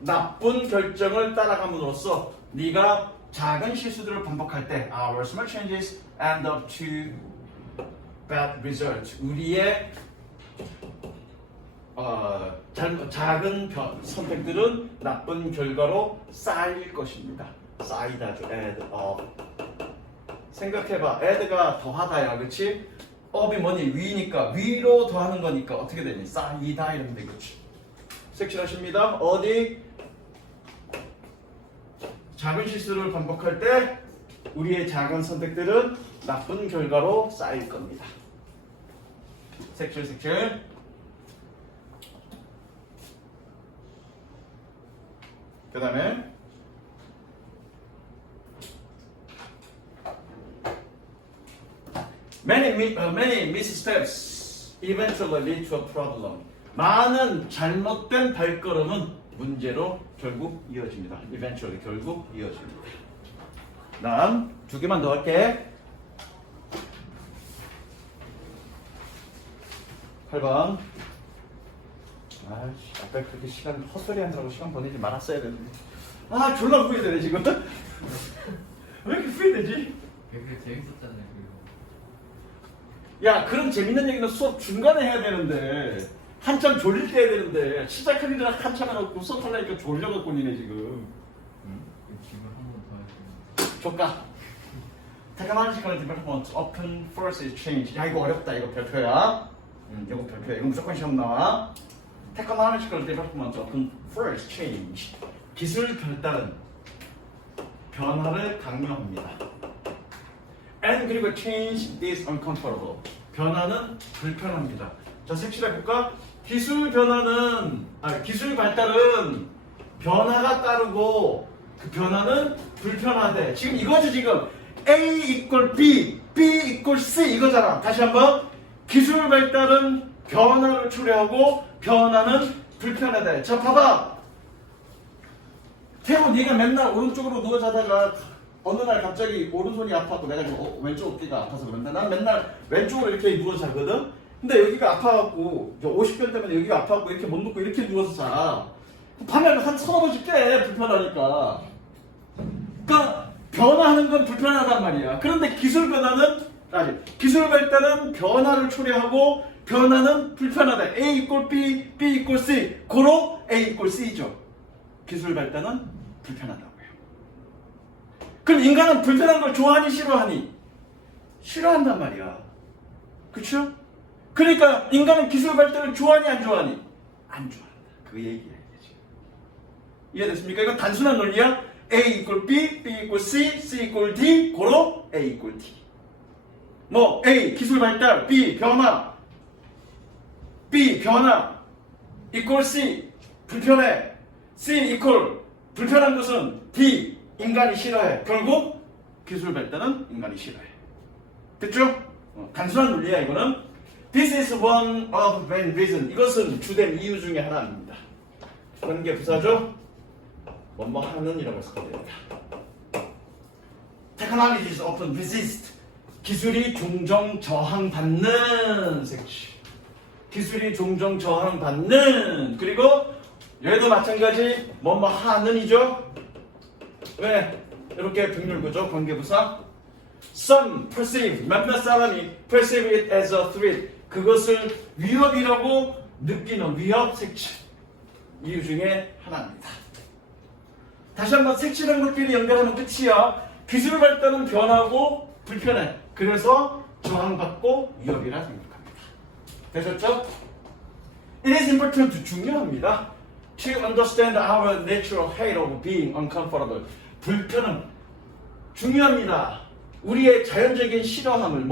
나쁜 결정을 따라감으로써 네가 작은 실수들을 반복할 때 our small changes end up to bad results. 우리의 작은 선택들은 나쁜 결과로 쌓일 것입니다. 쌓이다죠. add up. 생각해봐. add가 더하다야, 그렇지? up이 뭐니? 위니까 위로 더하는 거니까 어떻게 되니? 쌓이다 이러면 되겠지. 색칠하십니다. 어디? 작은 실수를 반복할 때 우리의 작은 선택들은 나쁜 결과로 쌓일 겁니다. 색칠. 그 다음에 many missteps eventually lead to a problem. 많은 잘못된 발걸음은 문제로 결국 이어집니다. eventually, 결국 이어집니다. 다음 두 개만 더 할게. 8번. 아씨, 아까 그렇게 시간 헛소리 하느라고 시간 보내지 말았어야 되는데. 아, 졸라 후회되네 지금. 왜 이렇게 후회되지? 되게 재밌었잖아요. 야, 그런 재밌는 얘기는 수업 중간에 해야 되는데 한참 졸릴 때 해야 되는데 시작하기를 한참 해놓고 수업하려니까 졸려갖고 니네 지금. 지금 한 번 더 할게요. 조까. Technological development often forces change. 야, 이거 어렵다. 이거 별표야. 이거 별표야. 이거 무조건 시험 나와. Technological development often forces change. 기술 발달은 변화를 강요합니다. And 그리고 change is uncomfortable. 변화는 불편합니다. 자, 색칠해볼까? 기술 발달은 변화가 따르고 그 변화는 불편하대. 지금 이거지 지금. A equal B, B equal C 이거잖아. 다시 한번. 기술 발달은 변화를 초래하고 변화는 불편하대. 자, 봐봐. 태호, 네가 맨날 오른쪽으로 누워 자다가 어느 날 갑자기 오른손이 아파갖고 내가 지금 왼쪽 어깨가 아파서 그런데 난 맨날 왼쪽으로 이렇게 누워 자거든? 근데 여기가 아파갖고 50년 때문에 여기가 아파갖고 이렇게 못 눕고 이렇게 누워서 자. 밤에 한 서너 번씩 깨. 불편하니까. 그러니까 변화하는 건 불편하단 말이야. 그런데 기술 발달은 변화를 초래하고 변화는 불편하다. A equal B, B equal C. 고로 A equal C죠. 기술 발달은 불편하다고요. 그럼 인간은 불편한 걸 좋아하니 싫어하니? 싫어한단 말이야. 그쵸? 그러니까 인간은 기술 발전을 좋아하니 안 좋아하니? 안 좋아한다. 그 얘기야. 이해됐습니까? 이건 단순한 논리야. A equal B, B equal C, C equal D, 고로 A equal T. 뭐 A 기술 발달, B 변화, B 변화 equal C 불편해, C equal 불편한 것은 D 인간이 싫어해. 결국 기술 발달은 인간이 싫어해. 됐죠? 단순한 논리야 이거는. This is one of main reason. 이것은 주된 이유 중에 하나입니다. 관계 부사죠? 뭐뭐 하는 이라고 해서 됩니다. Technologies often resist. 기술이 종종 저항받는 색치. 기술이 종종 저항받는. 그리고 얘도 마찬가지 뭐뭐 하는이죠. 왜? 이렇게 병렬구조 관계부사. Some perceive. 몇몇 사람이 perceive it as a threat. 그것을 위협이라고 느끼는 위협 색치. 이유 중에 하나입니다. 다시 한번 색칠한 것끼리 연결하면 끝이야. 기술 발달은 변하고 불편해. 그래서 저항받고 위협이라 생각합니다. 되셨죠? It is important, 중요합니다. To understand our natural hate of being uncomfortable. 불편함. 중요합니다. 우리의 자연적인 싫어함을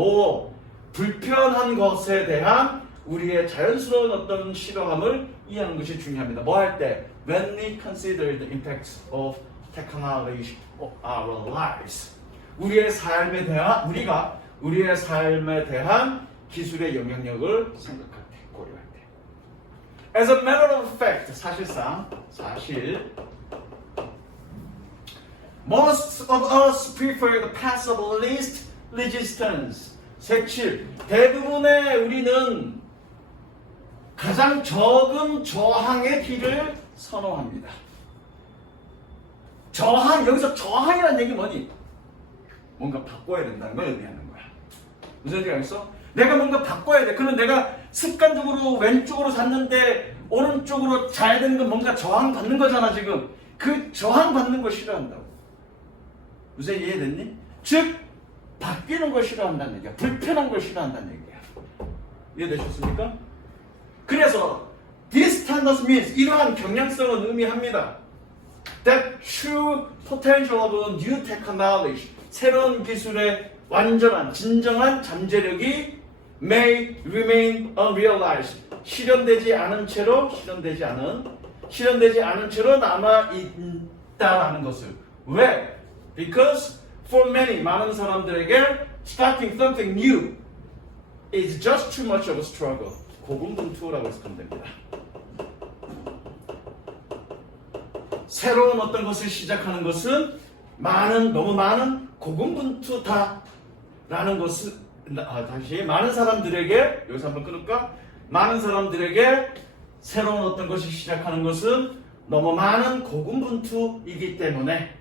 불편한 것에 대한 우리의 자연스러운 어떤 싫어함을 이해하는 것이 중요합니다. 뭐 할 때? When we consider the impacts of technology of our lives. 우리가 우리의 삶에 대한 기술의 영향력을 생각할 때, 고려할 때. As a matter of fact, 사실 most of us prefer the path of least resistance. 색칠. 대부분의 우리는 가장 적은 저항의 길을 선호합니다. 저항, 여기서 저항이라는 얘기 뭐니? 뭔가 바꿔야 된다는 걸 의미하는 거야. 무슨 얘기 알겠어? 내가 뭔가 바꿔야 돼. 그러면 내가 습관적으로 왼쪽으로 샀는데 오른쪽으로 자야 되는 건 뭔가 저항받는 거잖아 지금. 그 저항받는 걸 싫어한다고. 무슨 이해됐니? 즉 바뀌는 걸 싫어한다는 얘기야. 불편한 걸 싫어한다는 얘기야. 이해되셨습니까? 그래서 this standard means 이러한 경향성은 의미합니다. That true potential of new technology, 새로운 기술의 완전한 진정한 잠재력이 may remain unrealized, 실현되지 않은 채로 남아 있다라는 것을. 왜? Because for many, 많은 사람들에게 starting something new is just too much of a struggle. 고군분투라고 해서 됩니다. 새로운 어떤 것을 시작하는 것은 너무 많은 고군분투다라는 것을 다시 많은 사람들에게 여기서 한번 끊을까? 많은 사람들에게 새로운 어떤 것을 시작하는 것은 너무 많은 고군분투이기 때문에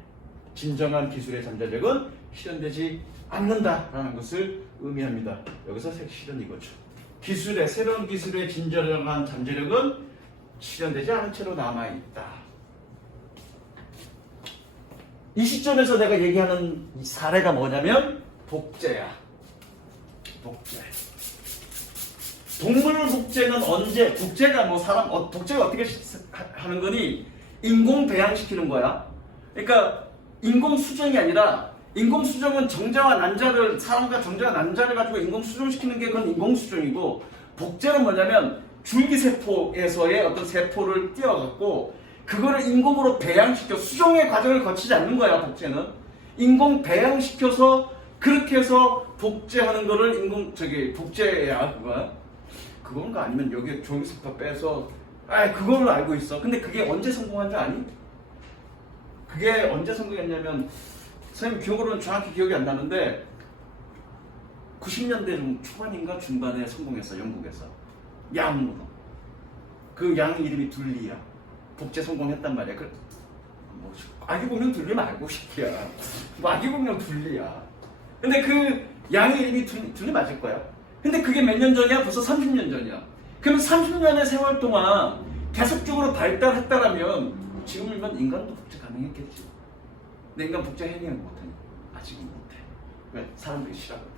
진정한 기술의 잠재력은 실현되지 않는다라는 것을 의미합니다. 여기서 실현 이거죠. 새로운 기술의 진정한 잠재력은 실현되지 않은 채로 남아있다. 이 시점에서 내가 얘기하는 이 사례가 뭐냐면 복제야. 복제. 동물 복제는 언제? 복제가 복제가 어떻게 하는 거니? 인공 배양시키는 거야. 그러니까 인공 수정이 아니라 인공 수정은 사람과 정자와 난자를 가지고 인공 수정시키는 게 그건 인공 수정이고, 복제는 뭐냐면 줄기세포에서의 어떤 세포를 띄워갖고 그거를 인공으로 배양시켜 수정의 과정을 거치지 않는 거야. 복제는 인공 배양시켜서 그렇게 해서 복제하는 거를 복제야. 그건가? 아니면 여기에 줄기세포 빼서 그걸로 알고 있어. 근데 그게 언제 성공한 줄 아니? 그게 언제 성공했냐면 선생님 기억으로는 정확히 기억이 안 나는데 90년대 초반인가 중반에 성공했어. 영국에서 양으로. 그 양 이름이 둘리야. 복제 성공했단 말이야. 아기 공룡 둘리 말고 싶이야. 아기 공룡 둘리야. 근데 그 양의 이름이 둘리 맞을 거야. 근데 그게 몇 년 전이야? 벌써 30년 전이야. 그럼 30년의 세월 동안 계속적으로 발달했다라면 지금이면 인간도 복제 가능했겠지. 근데 인간 복제 해내는 못해. 아직은 못해. 왜? 사람들이 싫어하거든.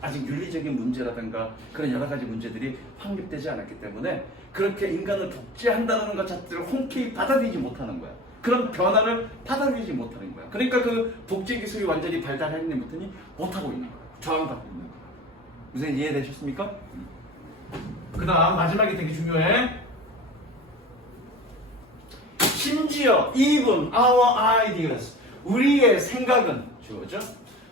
아직 윤리적인 문제라든가 그런 여러 가지 문제들이 확립되지 않았기 때문에 그렇게 인간을 독재한다는 것 자체를 흔쾌히 받아들이지 못하는 거야. 그런 변화를 받아들이지 못하는 거야. 그러니까 그 독재 기술이 완전히 발달했니 못하니 못하고 있는 거야. 저항받고 있는 거야. 무슨 이해되셨습니까? 그 다음 마지막이 되게 중요해. 심지어 even our ideas, 우리의 생각은 주어져.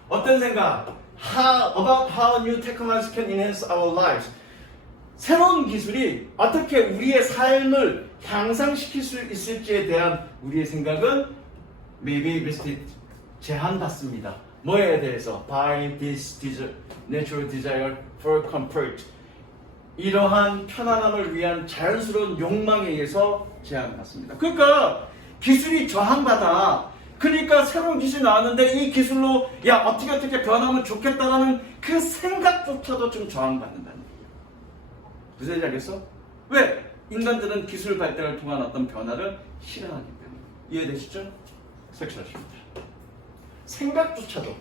어떤 생각? About how new technology can enhance our lives. 새로운 기술이 어떻게 우리의 삶을 향상시킬 수 있을지에 대한 우리의 생각은 maybe restricted, 제한받습니다. 뭐에 대해서? By this natural desire for comfort. 이러한 편안함을 위한 자연스러운 욕망에 의해서 제한받습니다. 그러니까 기술이 저항받아. 그러니까 새로운 기술이 나왔는데 이 기술로 야 어떻게 변하면 좋겠다라는 그 생각조차도 좀 저항받는다는 얘기예요. 무슨 얘기인지 알겠어? 왜? 인간들은 기술 발달을 통한 어떤 변화를 싫어하기 때문에. 이해되시죠? 섹시하십니다. 생각조차도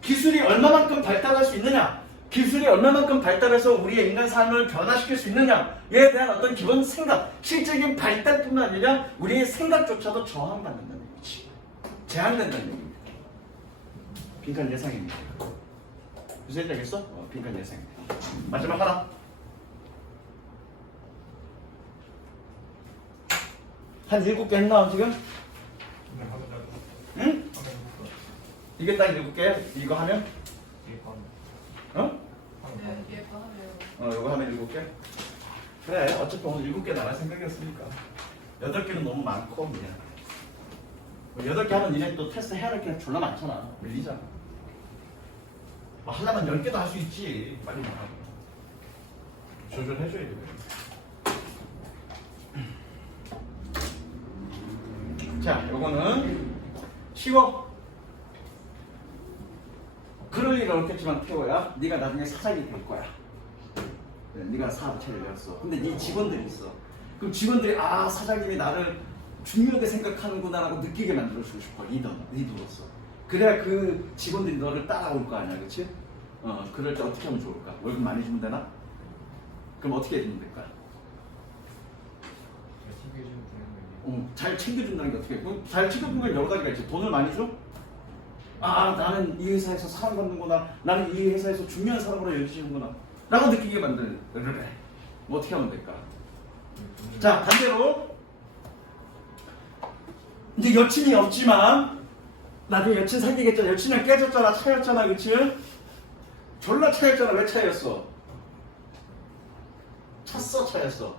기술이 얼마만큼 발달할 수 있느냐, 기술이 얼마만큼 발달해서 우리의 인간 삶을 변화시킬 수 있느냐에 대한 어떤 기본 생각, 실질적인 발달뿐만 아니라 우리의 생각조차도 저항받는다는 얘기지. 제한된다는 얘기입니다. 빈칸 예상입니다. 무슨 얘기인지 알겠어? 빈칸 예상입니다. 마지막 하나. 한 7개 했나 지금? 응? 이게 딱 7개? 이거 하면? 어? 네, 얘가 하네요. 이거 하면 7개? 그래, 어차피 오늘 7개 나갈 생각이었으니까 8개는 너무 많고 미안. 8개 하면 니네 또 테스트 해야 할 게 졸라 많잖아. 밀리잖아. 뭐 하려면 10개도 할 수 있지. 빨리 나가고 조절해줘야 돼. 자, 요거는 쉬워. 그럴 일은 없겠지만 태호야, 네가 나중에 사장이 될 거야. 네가 사업체를 열었어. 근데 네 직원들이 있어. 그럼 직원들이 아 사장님이 나를 중요하게 생각하는구나라고 느끼게 만들어주고 싶어. 리더로서. 그래야 그 직원들이 너를 따라올 거 아니야, 그렇지? 그럴 때 어떻게 하면 좋을까? 월급 많이 주면 되나? 그럼 어떻게 해주면 될까? 잘 챙겨준다는 게 어떻게 해? 잘 챙겨주는 건 여러 가지가 있지. 돈을 많이 줘? 아 나는 이 회사에서 사랑받는구나, 나는 이 회사에서 중요한 사람으로 여기시는구나 라고 느끼게 만드는. 뭐 어떻게 하면 될까? 자 반대로 이제 여친이 없지만 나중에 여친 사귀겠잖아. 여친이랑 깨졌잖아, 차였잖아, 그치? 졸라 차였잖아. 왜 차였어? 찼어, 차였어?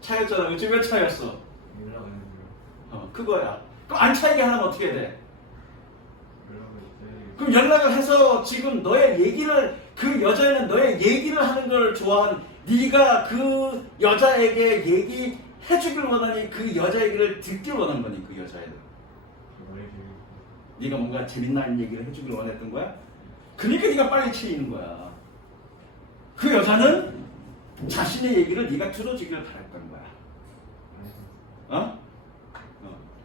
차였잖아, 그치? 왜 차였어? 그거야. 그럼 안 차이게 하면 어떻게 돼? 그럼 연락을 해서 지금 너의 얘기를, 그 여자애는 너의 얘기를 하는 걸 좋아한, 네가 그 여자에게 얘기해주길 원하니 그 여자 얘기를 듣길 원한 거니. 그 여자애는 네가 뭔가 재밌는 얘기를 해주길 원했던 거야. 그러니까 네가 빨리 치이는 거야. 그 여자는 자신의 얘기를 네가 들어주길 바랬던 거야.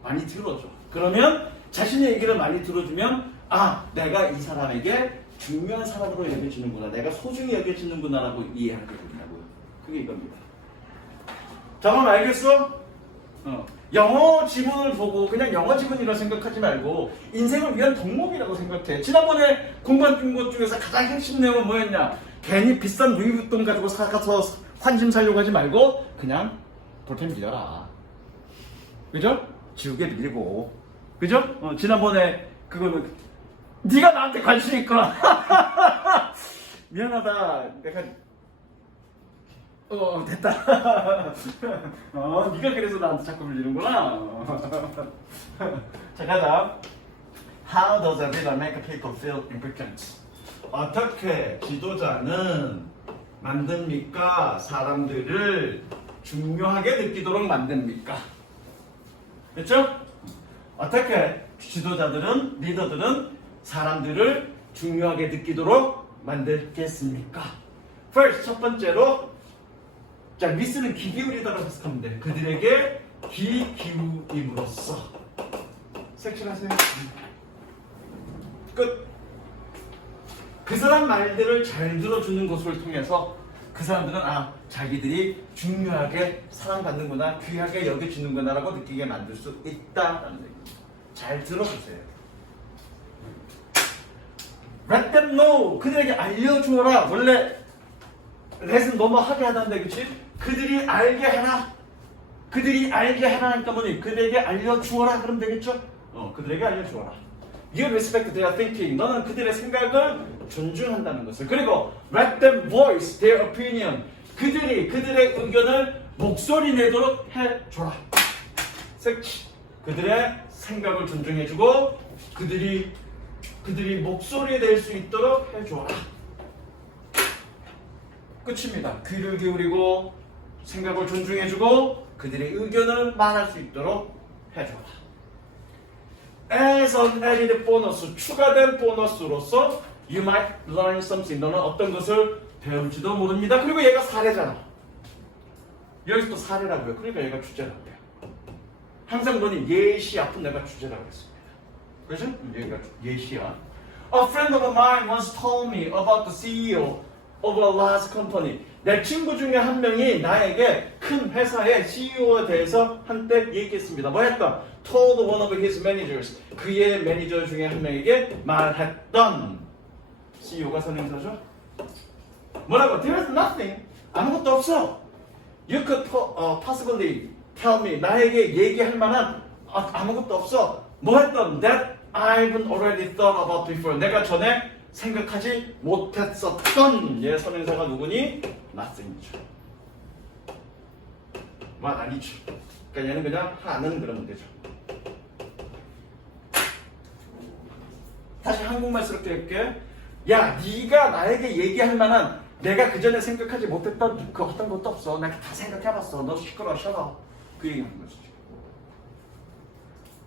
많이 들어줘. 그러면 자신의 얘기를 많이 들어주면 아 내가 이 사람에게 중요한 사람으로 여겨지는구나, 내가 소중히 여겨지는구나 라고 이해하게 된다고요. 그게 이겁니다. 잠깐 알겠어? 영어 지문을 보고 그냥 영어 지문이라고 생각하지 말고 인생을 위한 덕목이라고 생각해. 지난번에 공부한 것 중에서 가장 핵심 내용은 뭐였냐? 괜히 비싼 루이비통 가지고 사가서 환심 살려고 하지 말고 그냥 볼펜 빌려라. 그죠? 지우개 밀고. 그죠? 지난번에 그거는 네가 나한테 관심 있구나. 미안하다. 내가 됐다. 네가 그래서 나한테 자꾸 밀리는구나. 자 가자. How does a leader make people feel important? 어떻게 지도자는 만듭니까? 사람들을 중요하게 느끼도록 만듭니까? 그렇죠? 어떻게 지도자들은, 리더들은 사람들을 중요하게 느끼도록 만들겠습니까? First, 첫 번째로, 자, 리스는 귀 기울이다라고 해석하면 돼. 그들에게 귀 기울임으로써. 섹션 하세요. 끝. 그 사람 말들을 잘 들어주는 것을 통해서 그 사람들은 자기들이 중요하게 사랑받는구나, 귀하게 여겨지는구나 라고 느끼게 만들 수 있다라는 얘기입니다. 잘 들어주세요. Let them know. 그들에게 알려주어라. 원래 let은 너무 하게 하던데, 그치? 그들이 알게 하라. 그들이 알게 하라니까 뭐니? 그들에게 알려주어라. 그러면 되겠죠? 그들에게 알려주어라. You respect their thinking. 너는 그들의 생각을 존중한다는 것을. 그리고 let them voice their opinion. 그들이 그들의 의견을 목소리 내도록 해줘라. 그들의 생각을 존중해주고 그들이 목소리 낼 수 있도록 해줘라. 끝입니다. 귀를 기울이고 생각을 존중해주고 그들의 의견을 말할 수 있도록 해줘라. As an added bonus, 추가된 보너스로서 you might learn something. 너는 어떤 것을 배울지도 모릅니다. 그리고 얘가 사례잖아. 여기서 또 사례라고요. 그러니까 얘가 주제라고요. 항상 너는 예시 앞은 내가 주제라고 했습니다. 그렇죠? 얘가 예시야. A friend of mine once told me about the CEO of a large company. 내 친구 중에 한 명이 나에게 큰 회사의 CEO에 대해서 한때 얘기했습니다. 뭐 했다? Told one of his managers. 그의 매니저 중에 한 명에게 말했던. CEO가 선행사죠? 뭐라고? There is nothing. 아무것도 없어. You could possibly tell me. 나에게 얘기할 만한 아무것도 없어. 뭐 했던? That I've already thought about before. 내가 전에 생각하지 못했었던 얘 선행사가 누구니? nothing이죠. 아니죠. 그러니까 얘는 그냥 하는 그런 문제죠. 다시 한국말스럽게 할게. 야, 네가 나에게 얘기할 만한 내가 그 전에 생각하지 못했던 그 어떤 것도 없어. 내가 다 생각해봤어. 너 시끄러워, 셔라. 그 얘기하는 것이죠.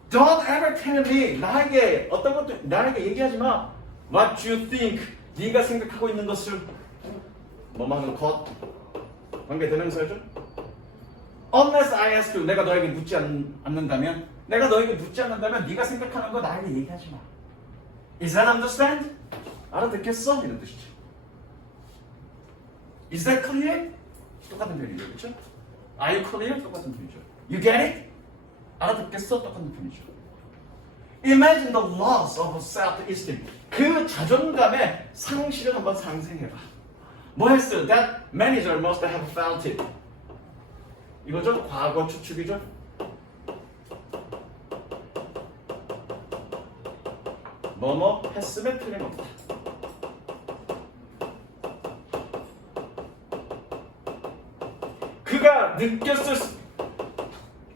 Don't ever tell me. 나에게 어떤 것도 나에게 얘기하지 마. What you think. 네가 생각하고 있는 것을 뭐하는 것 관계 대명사죠. Unless I ask you. 내가 너에게 묻지 않는다면 네가 네가 생각하는 거 나에게 얘기하지 마. Is that understand? 알아듣겠어? 이런 뜻이죠. Is that clear? 똑같은 표현이죠. 그렇죠? Are you clear? 똑같은 표현이죠. You get it? 알아듣겠어? 똑같은 표현이죠. Imagine the loss of self-esteem. 그 자존감의 상실을 한번 상상해봐. 뭐 했어? That manager must have felt it. 이거죠? 과거 추측이죠? 뭐뭐 했음에 틀림없다.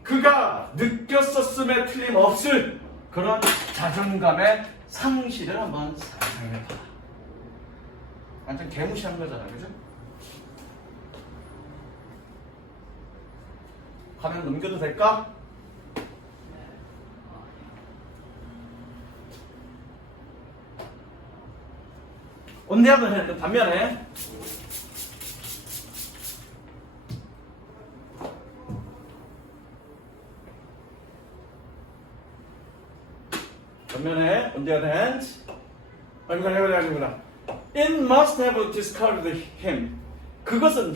그가 느꼈었음에 틀림없을 그런 자존감의 상실을 한번 상상해봐. 완전 개무시한 거잖아, 그죠? 화면 넘겨도 될까? On the other hand, 반면에 on the other hand, it must have discovered him. 그것은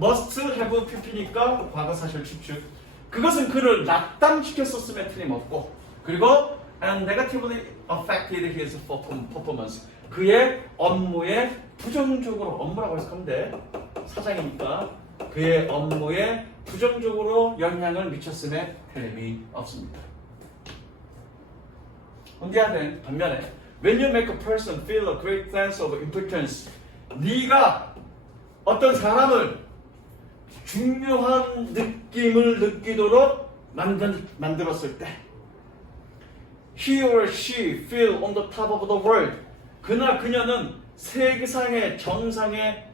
must have pp니까 과거 사실 추측. 그것은 그를 낙담시켰었음에 틀림없고, 그리고 and negatively affected his performance. 그의 업무에 부정적으로, 업무라고 해석하면 돼. 사장이니까 그의 업무에 부정적으로 영향을 미쳤음에 틀림이 없습니다. On the other hand, 반면에 when you make a person feel a great sense of importance, 네가 어떤 사람을 중요한 느낌을 느끼도록 만들었을 때 he or she feel on the top of the world. 그나 그녀는 세계상의 정상에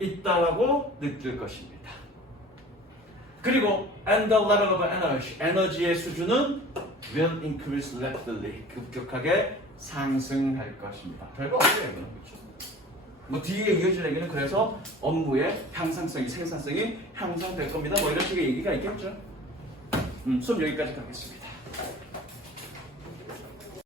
있다라고 느낄 것입니다. 그리고 and the level of energy, 에너지의 수준은 will increase rapidly. 급격하게 상승할 것입니다. 별거 없어요, 이거는. 그렇죠? 뭐 뒤에 이어질 얘기는 그래서 업무의 향상성이, 생산성이 향상될 겁니다. 뭐 이런 식의 얘기가 있겠죠. 수업 여기까지 가겠습니다.